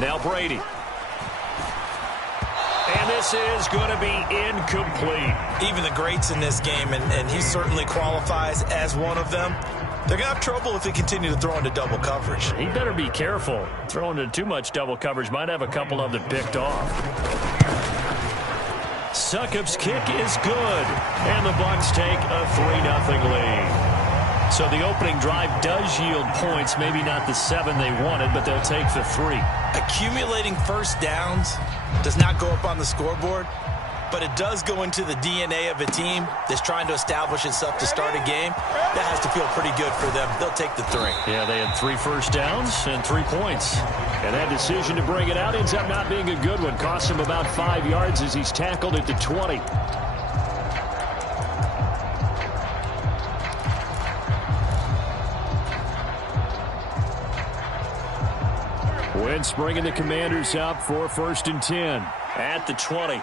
Now Brady. And this is going to be incomplete. Even the greats in this game, and he certainly qualifies as one of them, they're going to have trouble if they continue to throw into double coverage. He better be careful. Throwing into too much double coverage might have a couple of them picked off. Succop's kick is good. And the Bucs take a 3-0 lead. So the opening drive does yield points. Maybe not the 7 they wanted, but they'll take the 3. Accumulating first downs does not go up on the scoreboard, but it does go into the DNA of a team that's trying to establish itself to start a game. That has to feel pretty good for them. They'll take the 3. Yeah, they had 3 first downs and 3 points. And that decision to bring it out ends up not being a good one. Costs him about 5 yards as he's tackled at the 20. Wentz bringing the Commanders up for 1st and 10 at the 20.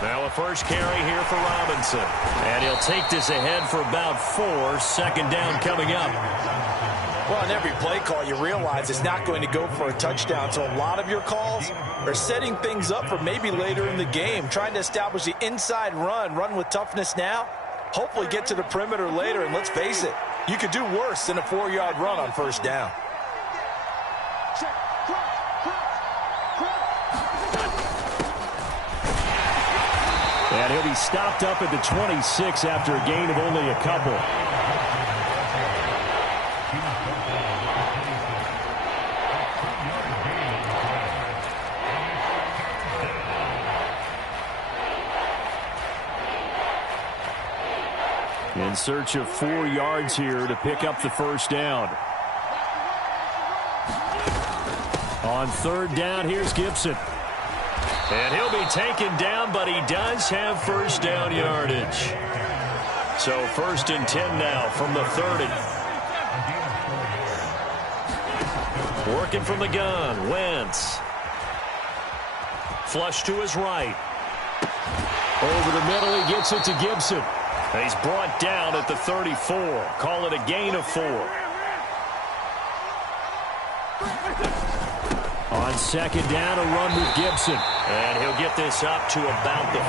Now a first carry here for Robinson. And he'll take this ahead for about 4. 2nd down coming up. Well, in every play call, you realize it's not going to go for a touchdown. So a lot of your calls are setting things up for maybe later in the game, trying to establish the inside run with toughness now, hopefully get to the perimeter later. And let's face it, you could do worse than a 4-yard run on 1st down. And he'll be stopped up at the 26 after a gain of only a couple. In search of 4 yards here to pick up the 1st down. On 3rd down, here's Gibson. And he'll be taken down, but he does have 1st down yardage. So 1st and 10 now from the 30. Working from the gun, Wentz. Flush to his right. Over the middle, he gets it to Gibson. And he's brought down at the 34. Call it a gain of 4. On 2nd down, a run with Gibson. And he'll get this up to about the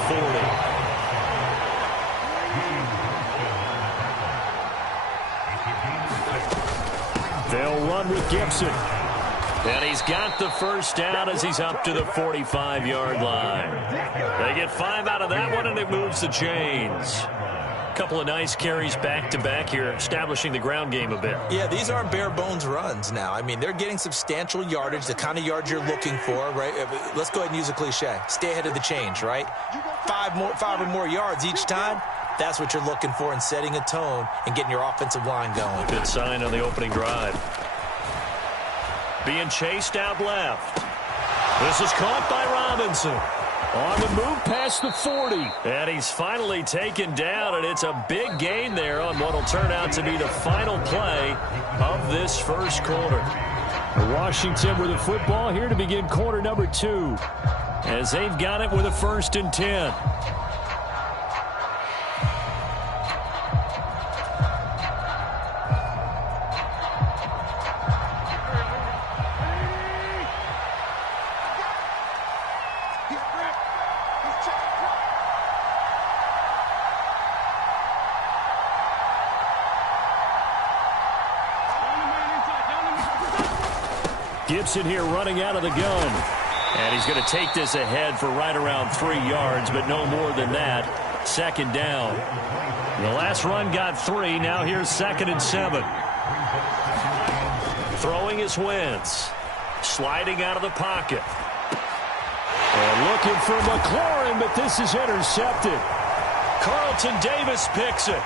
40. They'll run with Gibson. And he's got the 1st down as he's up to the 45-yard line. They get 5 out of that one, and it moves the chains. Couple of nice carries back-to-back here, establishing the ground game a bit. Yeah, these aren't bare-bones runs now. I mean, they're getting substantial yardage, the kind of yards you're looking for, right? Let's go ahead and use a cliche. Stay ahead of the change, right? 5 or more yards each time. That's what you're looking for in setting a tone and getting your offensive line going. Good sign on the opening drive. Being chased out left. This is caught by Robinson. On the move past the 40. And he's finally taken down, and it's a big gain there on what will turn out to be the final play of this 1st quarter. Washington with the football here to begin quarter number 2. As they've got it with a 1st and 10. Gibson here running out of the gun. And he's going to take this ahead for right around 3 yards, but no more than that. 2nd down. The last run got 3. Now here's 2nd and 7. Throwing is Wentz. Sliding out of the pocket. And looking for McLaurin, but this is intercepted. Carlton Davis picks it.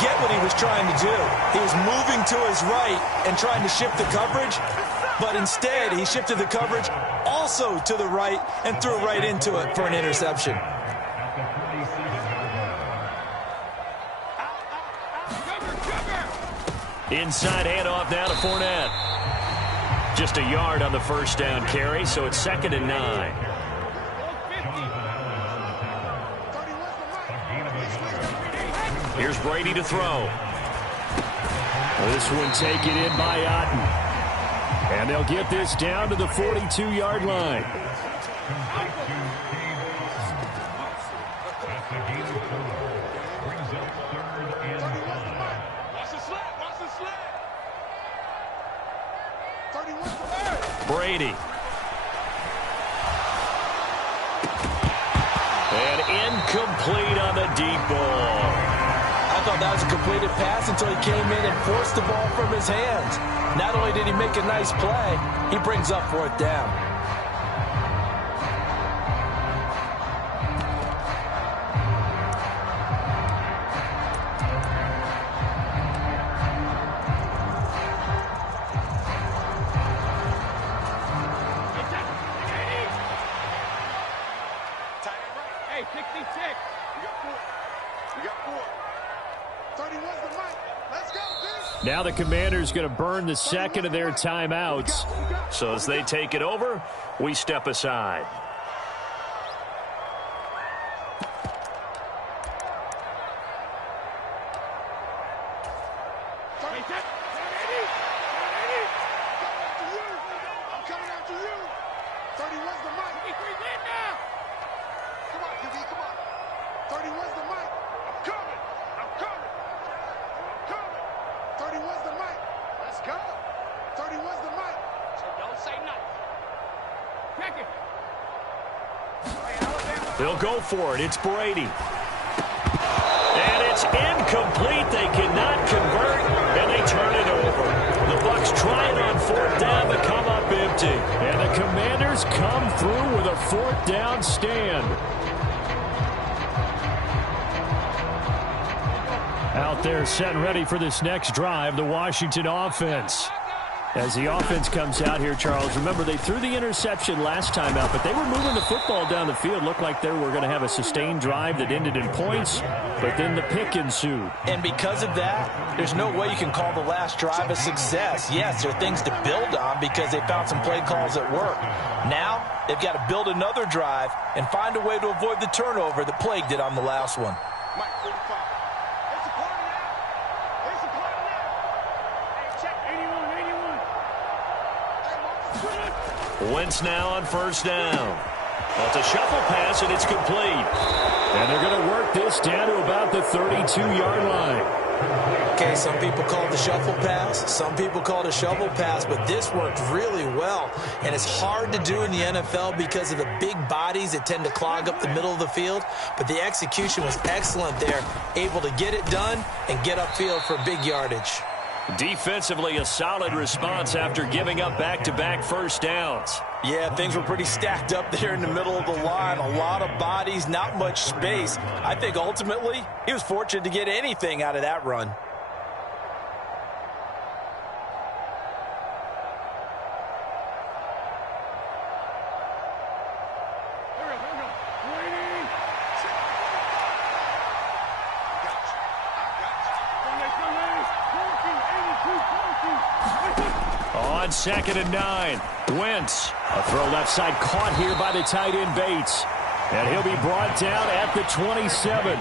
get what he was trying to do. He was moving to his right and trying to shift the coverage, but instead he shifted the coverage also to the right and threw right into it for an interception. Inside handoff now to Fournette. Just a yard on the first down carry, so it's 2nd and 9. Here's Brady to throw. This one taken in by Otten. And they'll get this down to the 42-yard line. Brady. And incomplete on the deep ball. I thought that was a completed pass until he came in and forced the ball from his hands. Not only did he make a nice play, he brings up 4th down. Hey, 66. We got 4. We got 4. 31's the mic. Let's go, dude. Now the Commanders going to burn the second of their timeouts. So as they take it over, we step aside. I'm coming after you. 31's the mic. Come on, QB, come on. 31's the mic. I'm coming. I'm coming. I'm coming. 31's the mic. Let's go. 31's the mic. So don't say nothing. Check it. They'll go for it. It's Brady. And it's incomplete. They cannot convert, and they turn it over. The Bucs try it on 4th down to come up empty. And the Commanders come through with a 4th down stand. Out there set and ready for this next drive, the Washington offense. As the offense comes out here, Charles, remember they threw the interception last time out, but they were moving the football down the field. Looked like they were going to have a sustained drive that ended in points, but then the pick ensued. And because of that, there's no way you can call the last drive a success. Yes, there are things to build on because they found some play calls that work. Now, they've got to build another drive and find a way to avoid the turnover that plagued it on the last one. Mike, 45. It's a party now. It's a party now. Hey, check 81, 81. Wentz now on 1st down. Well, it's a shuffle pass, and it's complete. And they're going to work this down to about the 32-yard line. Okay, some people call it the shuffle pass. Some people call it a shovel pass, but this worked really well. And it's hard to do in the NFL because of the big bodies that tend to clog up the middle of the field. But the execution was excellent there, able to get it done and get upfield for big yardage. Defensively, a solid response after giving up back-to-back 1st downs. Yeah, things were pretty stacked up there in the middle of the line. A lot of bodies, not much space. I think ultimately he was fortunate to get anything out of that run. On 2nd and 9, Wentz. A throw left side caught here by the tight end Bates. And he'll be brought down at the 27.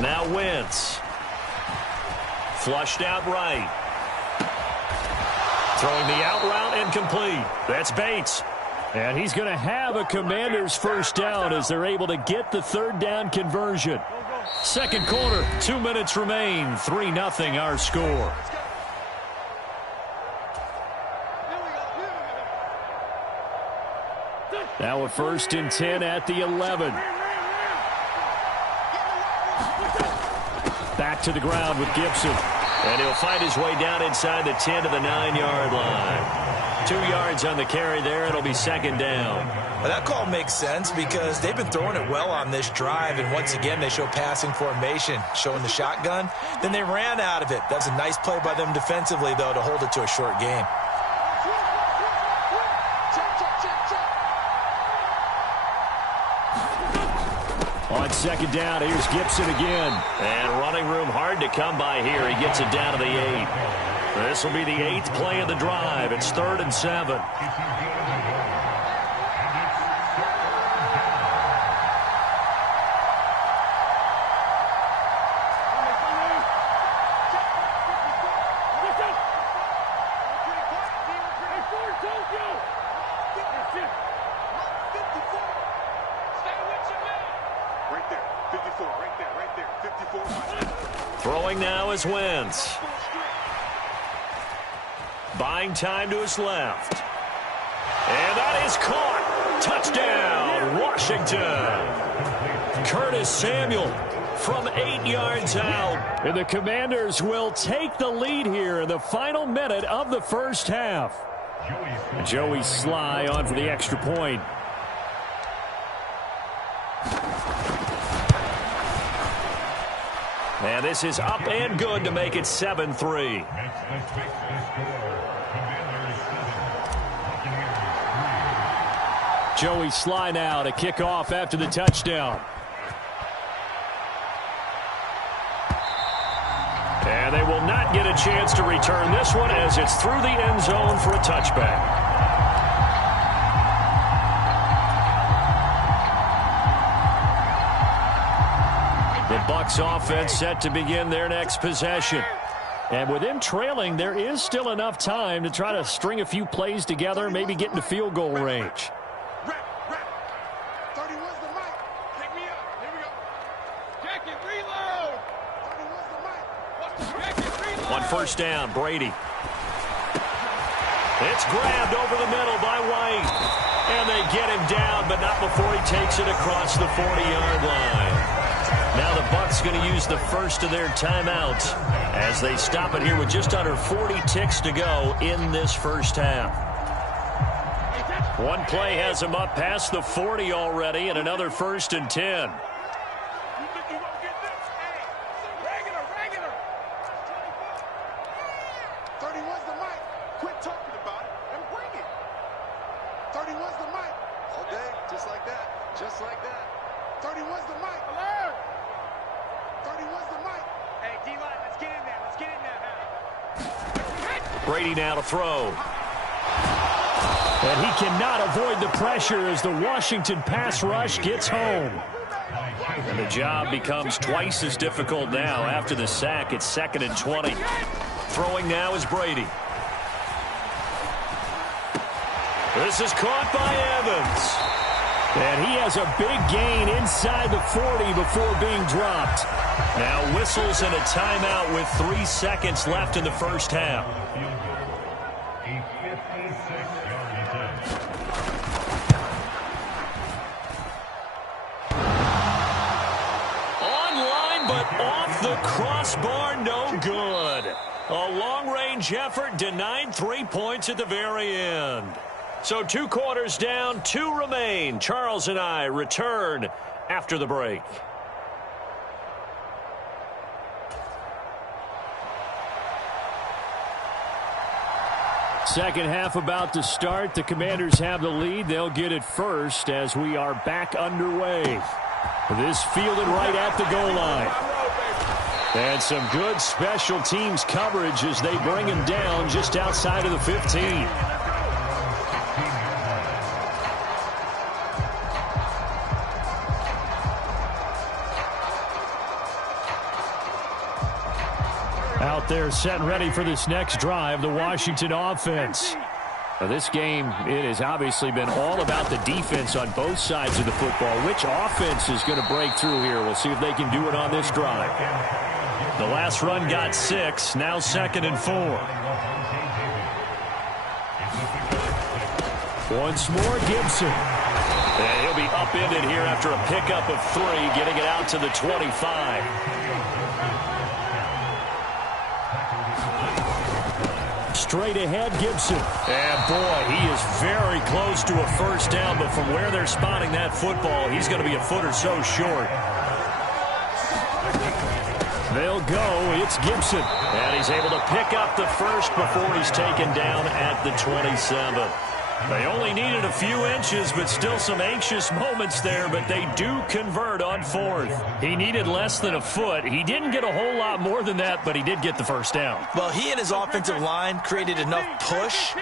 Now Wentz. Flushed out right. Throwing the out route incomplete. That's Bates. And he's going to have a Commanders 1st down as they're able to get the 3rd down conversion. 2nd quarter, 2 minutes remain. 3-0 our score. Now a 1st and 10 at the 11. Back to the ground with Gibson. And he'll find his way down inside the 10 to the 9-yard line. 2 yards on the carry there. It'll be 2nd down. Well, that call makes sense because they've been throwing it well on this drive, and once again they show passing formation, showing the shotgun. Then they ran out of it. That's a nice play by them defensively, though, to hold it to a short game. On 2nd down, here's Gibson again. And running room hard to come by here. He gets it down to the 8. This will be the 8th play of the drive. It's 3rd and 7. Throwing now is Wentz. Buying time to his left. And that is caught. Touchdown, Washington. Curtis Samuel from 8 yards out. And the Commanders will take the lead here in the final minute of the first half. Joey Sly on for the extra point. And this is up and good to make it 7-3. Joey Sly now to kick off after the touchdown. And they will not get a chance to return this one as it's through the end zone for a touchback. The Bucs offense set to begin their next possession. And with them trailing, there is still enough time to try to string a few plays together, maybe get into field goal range. 31's the mic. Pick me up. Here we go. Jacket, reload. 31's the mic. Jacket, reload. On 1st down, Brady. It's grabbed over the middle by White. And they get him down, but not before he takes it across the 40-yard line. Now the Bucs going to use the first of their timeouts as they stop it here with just under 40 ticks to go in this first half. One play has him up past the 40 already, and another 1st and 10. You think you won't get this? Hey, regular. 31's the mic. Quit talking about it and bring it. 31's the mic. All day, just like that. Just like that. 31's the mic. Alert! 31's the mic. Hey, D-line, let's get in there. Let's get in there. Brady now to throw. And he cannot avoid the pressure as the Washington pass rush gets home. And the job becomes twice as difficult now after the sack. It's 2nd and 20. Throwing now is Brady. This is caught by Evans. And he has a big gain inside the 40 before being dropped. Now whistles and a timeout with 3 seconds left in the first half. Online, but off the crossbar, no good. A long-range effort denied 3 points at the very end. So 2 quarters down, 2 remain. Charles and I return after the break. Second half about to start. The Commanders have the lead. They'll get it first as we are back underway. This fielded right at the goal line. And some good special teams coverage as they bring him down just outside of the 15. Out there set and ready for this next drive, the Washington offense. Now this game, it has obviously been all about the defense on both sides of the football. Which offense is going to break through here? We'll see if they can do it on this drive. The last run got 6, now 2nd and 4. Once more, Gibson. And he'll be upended here after a pickup of 3, getting it out to the 25. Straight ahead, Gibson. And boy, he is very close to a first down, but from where they're spotting that football, he's going to be a foot or so short. They'll go. It's Gibson. And he's able to pick up the first before he's taken down at the 27. They only needed a few inches, but still some anxious moments there, but they do convert on 4th. He needed less than a foot. He didn't get a whole lot more than that, but he did get the first down. Well, he and his offensive line created enough push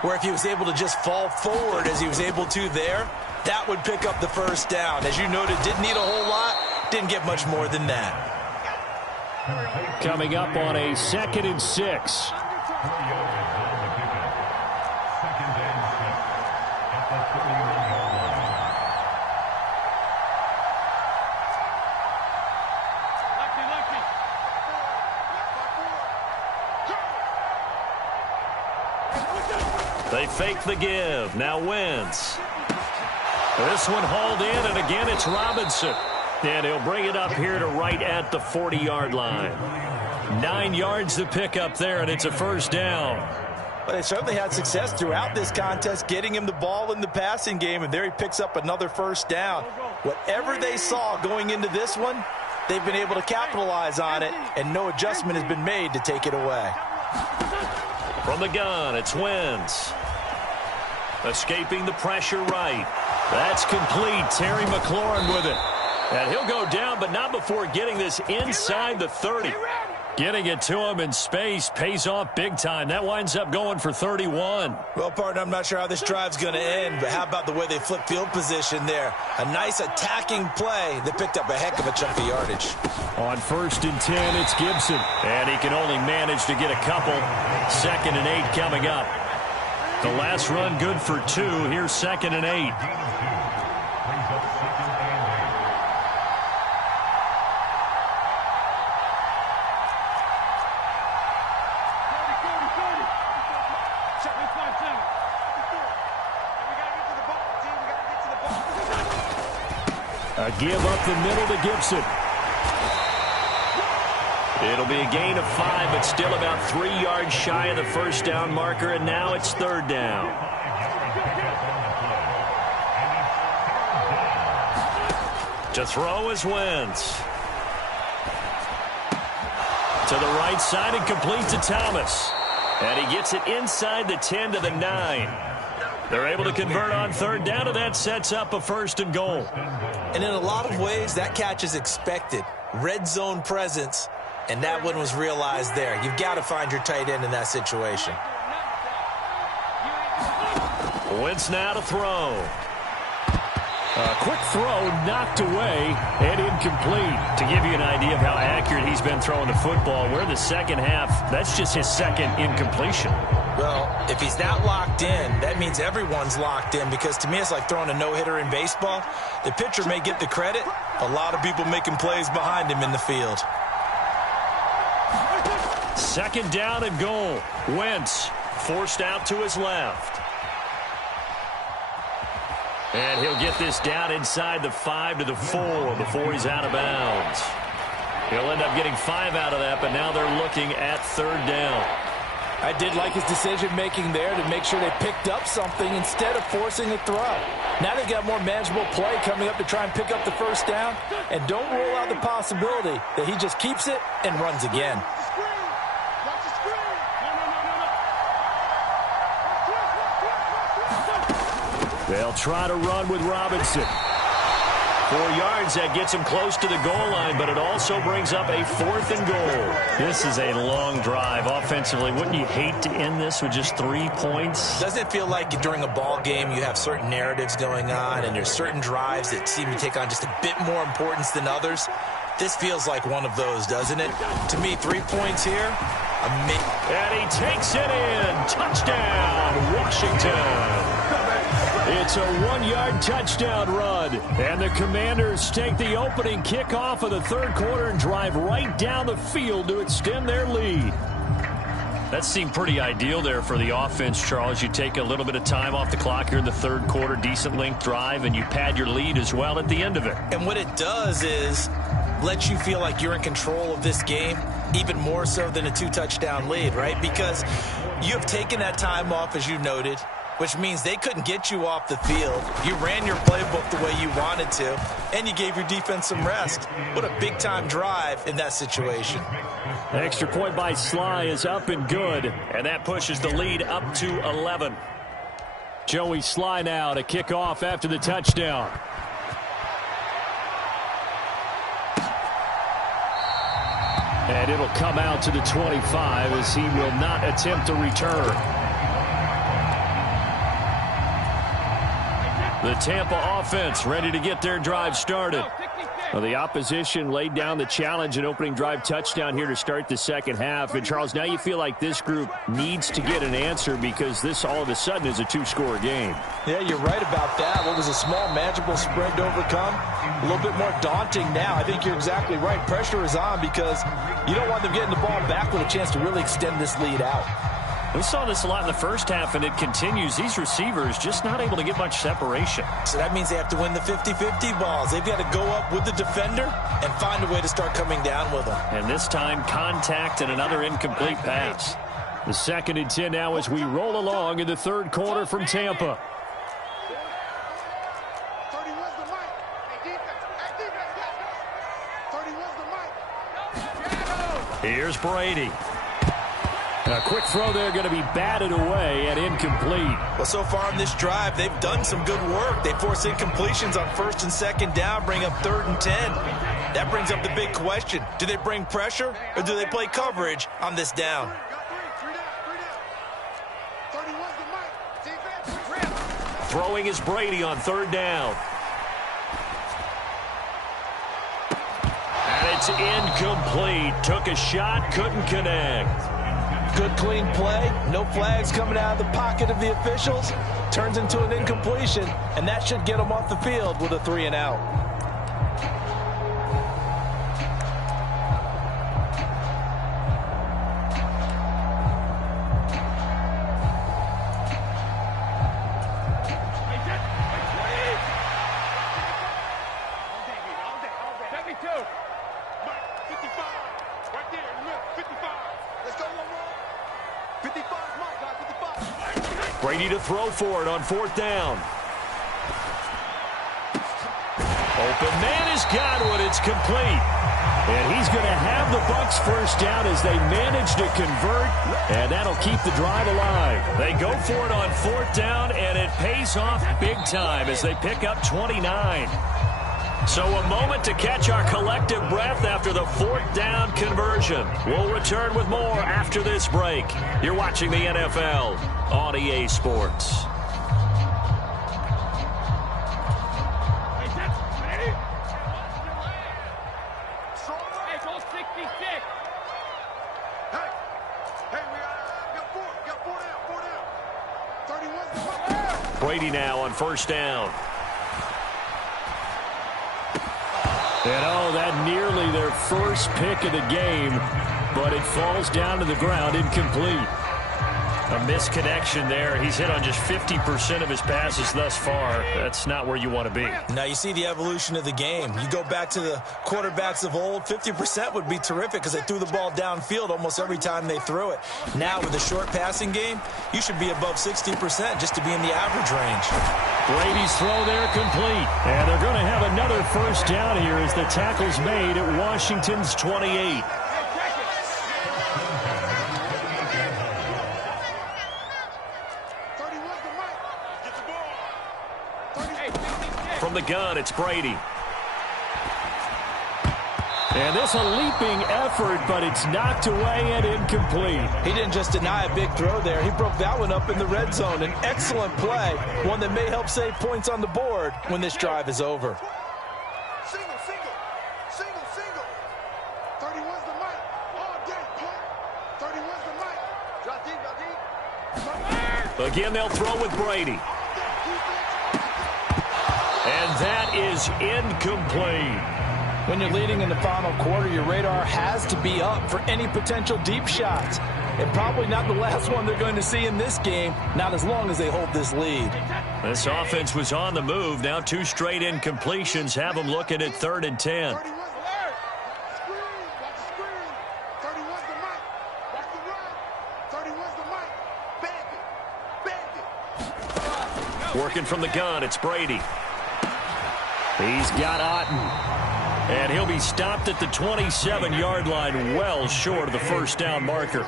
where if he was able to just fall forward as he was able to there, that would pick up the first down. As you noted, didn't need a whole lot, didn't get much more than that. Coming up on a 2nd and 6. They fake the give. Now Wentz. This one hauled in, and again it's Robinson. And he'll bring it up here to right at the 40-yard line. 9 yards to pick up there, and it's a first down. But they certainly had success throughout this contest, getting him the ball in the passing game, and there he picks up another first down. Whatever they saw going into this one, they've been able to capitalize on it, and no adjustment has been made to take it away. From the gun, it's Wentz. Escaping the pressure right. That's complete. Terry McLaurin with it. And he'll go down, but not before getting this inside the 30. Getting it to him in space pays off big time. That winds up going for 31. Well, partner, I'm not sure how this drive's going to end, but how about the way they flip field position there? A nice attacking play that picked up a heck of a chunk of yardage. On 1st and 10, it's Gibson. And he can only manage to get a couple. 2nd and 8 coming up. The last run good for 2. Here's 2nd and 8. A give up the middle to Gibson. It'll be a gain of 5, but still about 3 yards shy of the first down marker, and now it's 3rd down. To throw is Wentz. To the right side and complete to Thomas. And he gets it inside the 10 to the 9. They're able to convert on 3rd down, and that sets up a 1st and goal. And in a lot of ways, that catch is expected. Red zone presence, and that one was realized there. You've got to find your tight end in that situation. Wentz now to throw. A quick throw knocked away and incomplete. To give you an idea of how accurate he's been throwing the football, we're in the second half. That's just his 2nd incompletion. Well, if he's not locked in, that means everyone's locked in, because to me it's like throwing a no-hitter in baseball. The pitcher may get the credit. A lot of people making plays behind him in the field. 2nd down and goal. Wentz Forced out to his left. And he'll get this down inside the 5 to the 4 before he's out of bounds. He'll end up getting 5 out of that, but now they're looking at 3rd down. I did like his decision-making there to make sure they picked up something instead of forcing a throw. Now they've got more manageable play coming up to try and pick up the first down, and don't rule out the possibility that he just keeps it and runs again. They'll try to run with Robinson. 4 yards, that gets him close to the goal line, but it also brings up a 4th and goal. This is a long drive offensively. Wouldn't you hate to end this with just 3 points? Doesn't it feel like during a ball game you have certain narratives going on and there's certain drives that seem to take on just a bit more importance than others? This feels like one of those, doesn't it? To me, 3 points here. And he takes it in. Touchdown, Washington. It's a 1-yard touchdown run. And the Commanders take the opening kickoff of the 3rd quarter and drive right down the field to extend their lead. That seemed pretty ideal there for the offense, Charles. You take a little bit of time off the clock here in the third quarter, decent length drive, and you pad your lead as well at the end of it. And what it does is let you feel like you're in control of this game, even more so than a 2-touchdown lead, right? Because you have taken that time off, as you noted, which means they couldn't get you off the field. You ran your playbook the way you wanted to, and you gave your defense some rest. What a big-time drive in that situation. The extra point by Sly is up and good, and that pushes the lead up to 11. Joey Sly now to kick off after the touchdown. And it'll come out to the 25 as he will not attempt a return. The Tampa offense ready to get their drive started. Well, the opposition laid down the challenge and opening drive touchdown here to start the second half. And, Charles, now you feel like this group needs to get an answer because this all of a sudden is a 2-score game. Yeah, you're right about that. What was a small, manageable spread to overcome, a little bit more daunting now. I think you're exactly right. Pressure is on because you don't want them getting the ball back with a chance to really extend this lead out. We saw this a lot in the first half, and it continues. These receivers just not able to get much separation. So that means they have to win the 50-50 balls. They've got to go up with the defender and find a way to start coming down with them. And this time, contact and another incomplete pass. The 2nd and 10 now as we roll along in the third quarter from Tampa. Here's Brady. A quick throw there going to be batted away and incomplete. Well, so far in this drive, they've done some good work. They force incompletions on 1st and 2nd down, bring up 3rd and 10. That brings up the big question. Do they bring pressure or do they play coverage on this down? Throwing is Brady on 3rd down. And it's incomplete. Took a shot, couldn't connect. Good, clean play. No flags coming out of the pocket of the officials. Turns into an incompletion, and that should get them off the field with a 3-and-out. Brady to throw for it on 4th down. Open man has got it. It's complete. And he's going to have the Bucs first down as they manage to convert, and that'll keep the drive alive. They go for it on 4th down, and it pays off big time as they pick up 29. So a moment to catch our collective breath after the 4th down conversion. We'll return with more after this break. You're watching the NFL on EA Sports. Brady now on 1st down. And oh, that nearly their first pick of the game, but it falls down to the ground incomplete. A misconnection there. He's hit on just 50% of his passes thus far. That's not where you want to be. Now you see the evolution of the game. You go back to the quarterbacks of old, 50% would be terrific because they threw the ball downfield almost every time they threw it. Now with a short passing game, you should be above 60% just to be in the average range. Brady's throw there complete. And they're going to have another first down here as the tackle's made at Washington's 28. From the gun, it's Brady. And this a leaping effort, but it's knocked away and incomplete. He didn't just deny a big throw there. He broke that one up in the red zone. An excellent play, one that may help save points on the board when this drive is over. Single. 31's the mic. All day, punt. 31's the mic. Drop deep. Again, they'll throw with Brady. And that is incomplete. When you're leading in the final quarter, your radar has to be up for any potential deep shots. and probably not the last one they're going to see in this game, not as long as they hold this lead. This offense was on the move. Now 2 straight incompletions have them looking at 3rd and 10. Working from the gun, it's Brady. He's got Otten. And he'll be stopped at the 27-yard line, well short of the first down marker.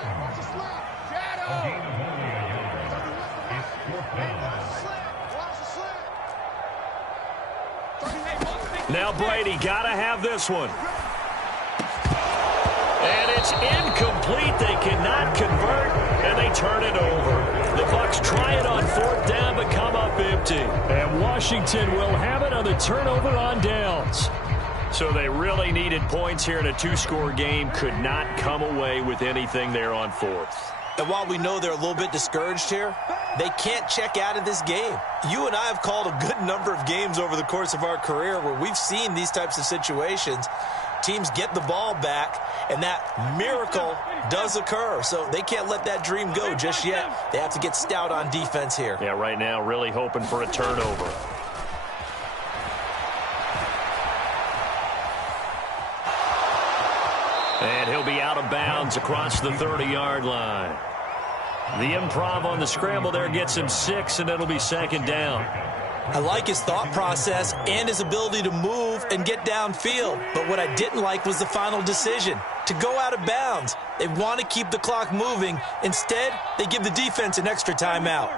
Now Brady got to have this one. And it's incomplete. They cannot convert, and they turn it over. The Bucs try it on 4th down, but come up empty. And Washington will have it on the turnover on downs. So they really needed points here in a 2-score game. Could not come away with anything there on 4th. And while we know they're a little bit discouraged here, they can't check out of this game. You and I have called a good number of games over the course of our career where we've seen these types of situations. Teams get the ball back, and that miracle does occur. So they can't let that dream go just yet. They have to get stout on defense here. Yeah, right now really hoping for a turnover. And he'll be out of bounds across the 30-yard line. The improv on the scramble there gets him 6, and it'll be 2nd down. I like his thought process and his ability to move and get downfield. But what I didn't like was the final decision, to go out of bounds. They want to keep the clock moving. Instead, they give the defense an extra timeout.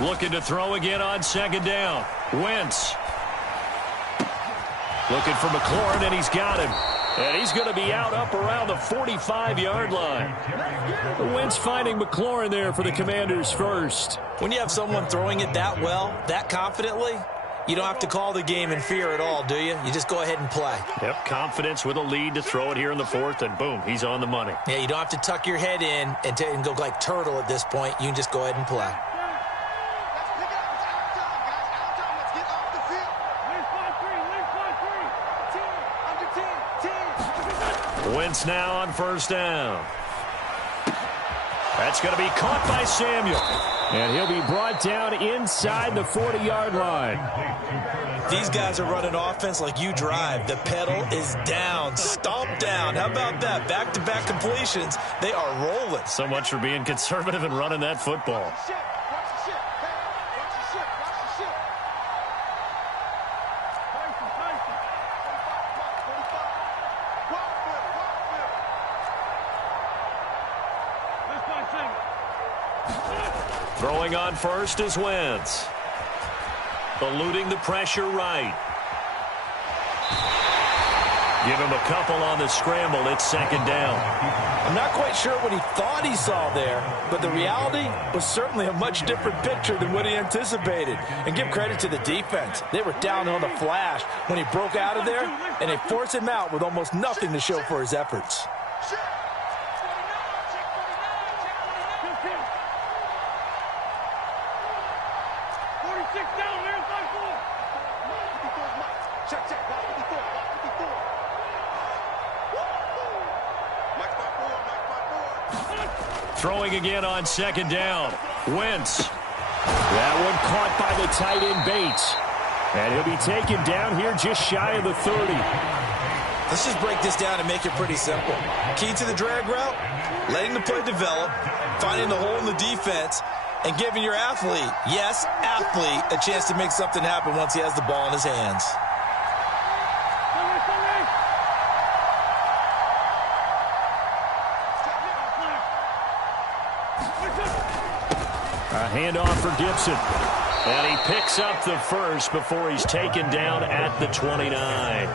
Looking to throw again on 2nd down. Wentz. Looking for McLaurin, and he's got him. And he's going to be out up around the 45-yard line. Wentz finding McLaurin there for the Commanders first. When you have someone throwing it that well, that confidently, you don't have to call the game in fear at all, do you? You just go ahead and play. Yep, confidence with a lead to throw it here in the 4th, and boom, he's on the money. Yeah, you don't have to tuck your head in and go like turtle at this point. You can just go ahead and play. Wentz now on 1st down. That's going to be caught by Samuel. And he'll be brought down inside the 40-yard line. These guys are running offense like you drive. The pedal is down, stomp down. How about that? Back-to-back completions. They are rolling. So much for being conservative and running that football. Throwing on 1st is Wentz. Eluding the pressure right. Give him a couple on the scramble. It's 2nd down. I'm not quite sure what he thought he saw there, but the reality was certainly a much different picture than what he anticipated. And give credit to the defense. They were down on the flash when he broke out of there, and they forced him out with almost nothing to show for his efforts. Throwing again on 2nd down. Wentz. That one caught by the tight end Bates. And he'll be taken down here just shy of the 30. Let's just break this down and make it pretty simple. Key to the drag route, letting the play develop, finding the hole in the defense, and giving your athlete, yes, athlete, a chance to make something happen once he has the ball in his hands. A handoff for Gibson. And he picks up the first before he's taken down at the 29.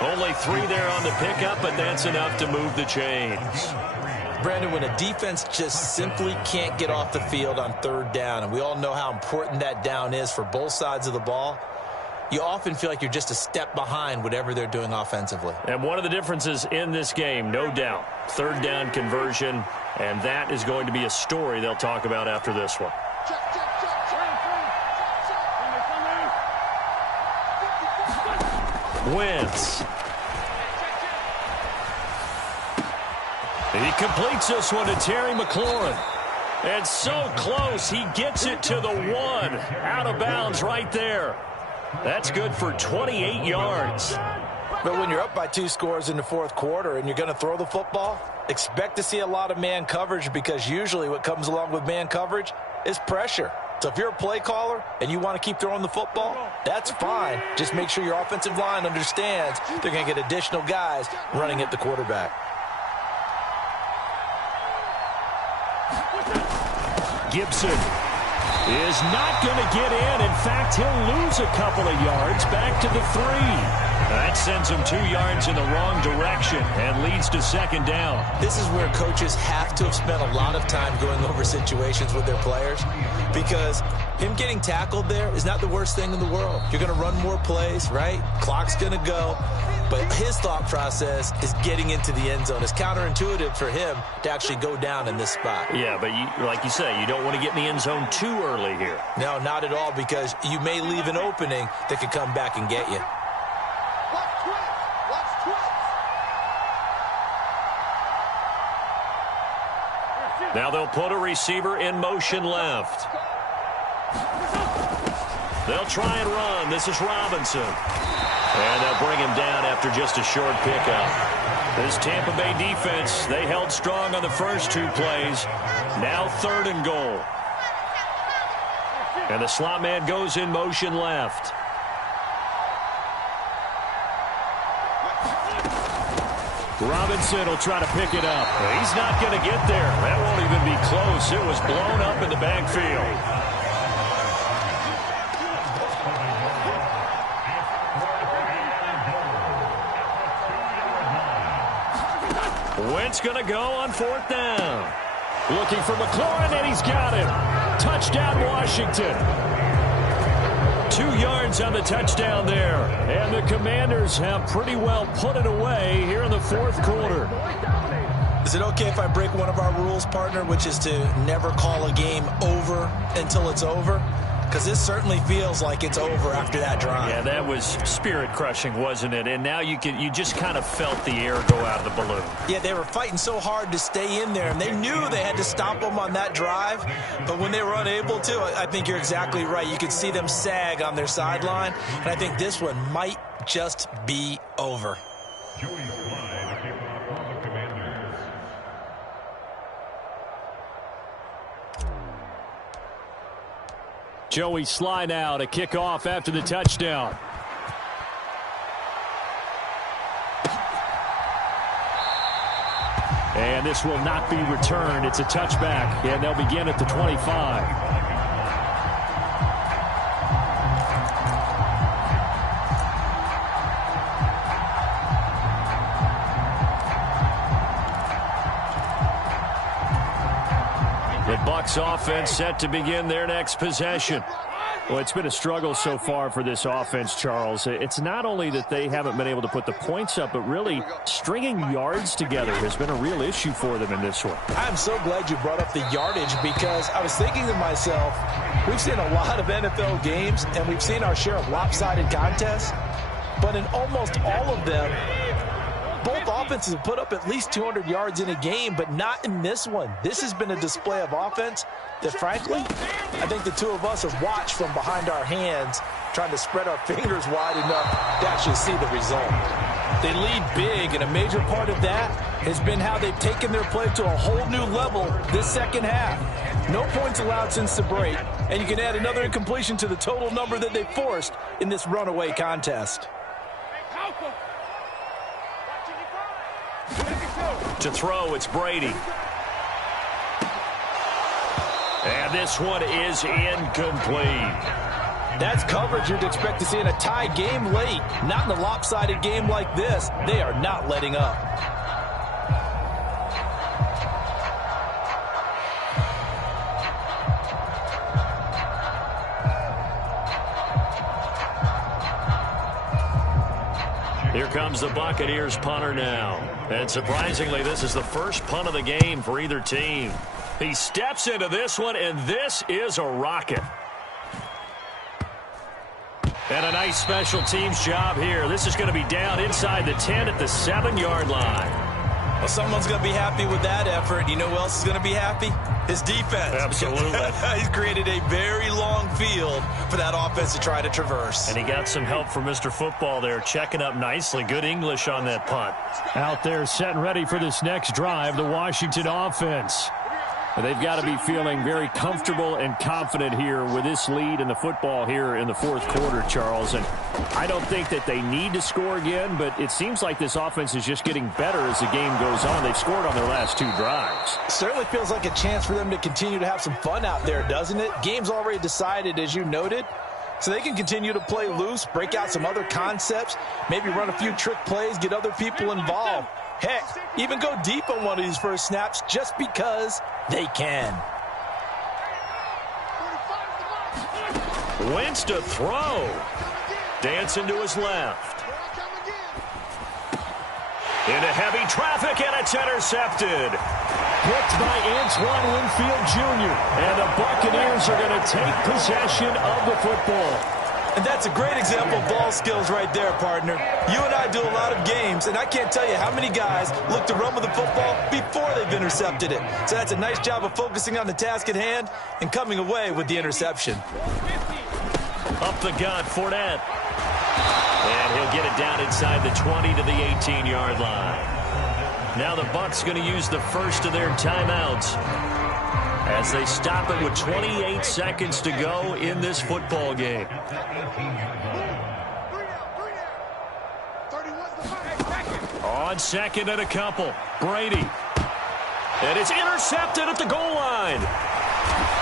Only 3 there on the pickup, but that's enough to move the chains. Brandon, when a defense just simply can't get off the field on 3rd down, and we all know how important that down is for both sides of the ball, you often feel like you're just a step behind whatever they're doing offensively. And one of the differences in this game, no doubt, 3rd down conversion, and that is going to be a story they'll talk about after this one. Wentz. He completes this one to Terry McLaurin. And so close, he gets it to the 1. Out of bounds right there. That's good for 28 yards. But when you're up by 2 scores in the fourth quarter and you're going to throw the football, expect to see a lot of man coverage, because usually what comes along with man coverage is pressure. So if you're a play caller and you want to keep throwing the football, that's fine. Just make sure your offensive line understands they're going to get additional guys running at the quarterback. Gibson is not going to get in. In fact, he'll lose a couple of yards back to the 3. That sends him 2 yards in the wrong direction and leads to second down. This is where coaches have to have spent a lot of time going over situations with their players, because him getting tackled there is not the worst thing in the world. You're going to run more plays, right? Clock's going to go. But his thought process is getting into the end zone. It's counterintuitive for him to actually go down in this spot. Yeah, but like you say, you don't want to get in the end zone too early here. No, not at all, because you may leave an opening that could come back and get you. Now they'll put a receiver in motion left. They'll try and run. This is Robinson. And they'll bring him down after just a short pickup. This Tampa Bay defense, they held strong on the first 2 plays. Now 3rd and goal. And the slot man goes in motion left. Robinson will try to pick it up. He's not going to get there. That won't even be close. It was blown up in the backfield. Wentz going to go on 4th down. Looking for McLaurin, and he's got him. Touchdown, Washington. 2 yards on the touchdown there. And the Commanders have pretty well put it away here in the fourth quarter. Is it okay if I break one of our rules, partner, which is to never call a game over until it's over? Because this certainly feels like it's over after that drive. Yeah, that was spirit-crushing, wasn't it? And now you just kind of felt the air go out of the balloon. Yeah, they were fighting so hard to stay in there, and they knew they had to stop them on that drive. But when they were unable to, I think you're exactly right. You could see them sag on their sideline, and I think this one might just be over. Joey Sly now to kick off after the touchdown. And this will not be returned. It's a touchback, and they'll begin at the 25. Bucs offense set to begin their next possession. Well, it's been a struggle so far for this offense, Charles. It's not only that they haven't been able to put the points up, but really stringing yards together has been a real issue for them in this one. I'm so glad you brought up the yardage, because I was thinking to myself, we've seen a lot of NFL games, and we've seen our share of lopsided contests, but in almost all of them, both offenses have put up at least 200 yards in a game, but not in this one. This has been a display of offense that, frankly, I think the two of us have watched from behind our hands, trying to spread our fingers wide enough to actually see the result. They lead big, and a major part of that has been how they've taken their play to a whole new level this second half. No points allowed since the break, and you can add another incompletion to the total number that they forced in this runaway contest. To throw, it's Brady. And this one is incomplete. That's coverage you'd expect to see in a tie game late. Not in a lopsided game like this. They are not letting up. Here comes the Buccaneers punter now. And surprisingly, this is the first punt of the game for either team. He steps into this one, and this is a rocket. And a nice special teams job here. This is going to be down inside the 10 at the 7-yard line. Well, someone's going to be happy with that effort. You know who else is going to be happy? His defense. Absolutely. He's created a very long field for that offense to try to traverse. And he got some help from Mr. Football there, checking up nicely. Good English on that punt. Out there set and ready for this next drive, the Washington offense. They've got to be feeling very comfortable and confident here with this lead in the football here in the fourth quarter, Charles. And I don't think that they need to score again, but it seems like this offense is just getting better as the game goes on. They've scored on their last 2 drives. Certainly feels like a chance for them to continue to have some fun out there, doesn't it? Game's already decided, as you noted. So they can continue to play loose, break out some other concepts, maybe run a few trick plays, get other people involved. Heck, even go deep on one of these first snaps just because they can. Wentz to throw. Dancing to his left. Into heavy traffic, and it's intercepted. Picked by Antoine Winfield Jr. And the Buccaneers are going to take possession of the football. And that's a great example of ball skills right there, partner. You and I do a lot of games, and I can't tell you how many guys look to run with the football before they've intercepted it. So that's a nice job of focusing on the task at hand and coming away with the interception. Up the gut, Fournette. And he'll get it down inside the 20 to the 18-yard line. Now the Bucs going to use the first of their timeouts as they stop it with 28 seconds to go in this football game. On second and a couple, Brady. And it's intercepted at the goal line.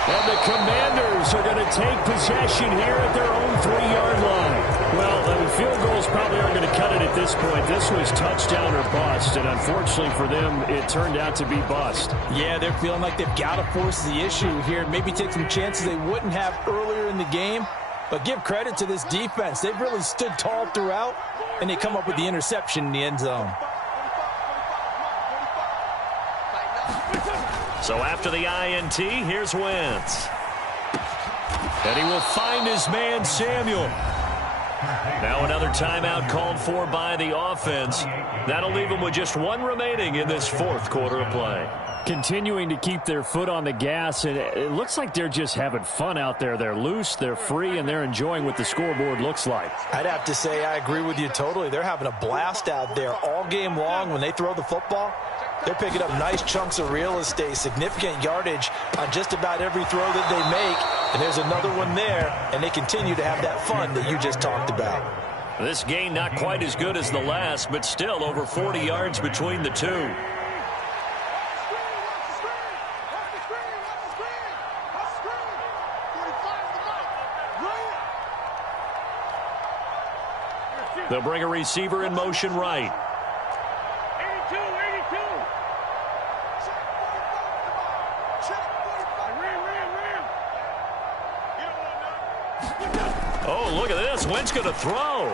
And the Commanders are going to take possession here at their own 3-yard line. Well, the field goals probably aren't going to cut it at this point. This was touchdown or bust, and unfortunately for them, it turned out to be bust. Yeah, they're feeling like they've got to force the issue here, maybe take some chances they wouldn't have earlier in the game. But give credit to this defense. They've really stood tall throughout, and they come up with the interception in the end zone. So after the INT, here's Wentz. And he will find his man, Samuel. Now another timeout called for by the offense. That'll leave them with just 1 remaining in this fourth quarter of play. Continuing to keep their foot on the gas, and it looks like they're just having fun out there. They're loose, they're free, and they're enjoying what the scoreboard looks like. I'd have to say I agree with you totally. They're having a blast out there all game long when they throw the football. They're picking up nice chunks of real estate, significant yardage on just about every throw that they make. And there's another one there, and they continue to have that fun that you just talked about. This game not quite as good as the last, but still over 40 yards between the two. They'll bring a receiver in motion right. Oh, look at this. Wentz going to throw.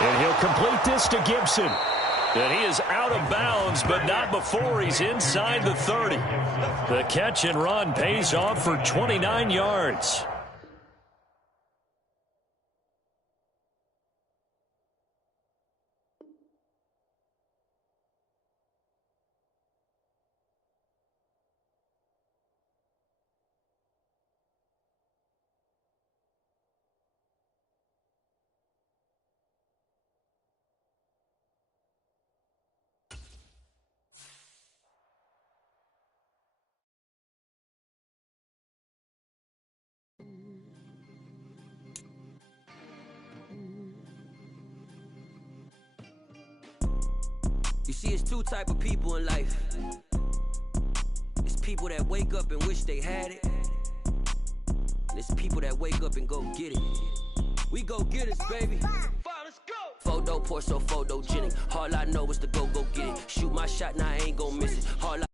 And he'll complete this to Gibson. And he is out of bounds, but not before he's inside the 30. The catch and run pays off for 29 yards. You see, it's 2 type of people in life. It's people that wake up and wish they had it. And it's people that wake up and go get it. We go get it, baby. Let's go. Photo poor, so photogenic. All I know is to go get it. Shoot my shot, now I ain't gon' miss it. All I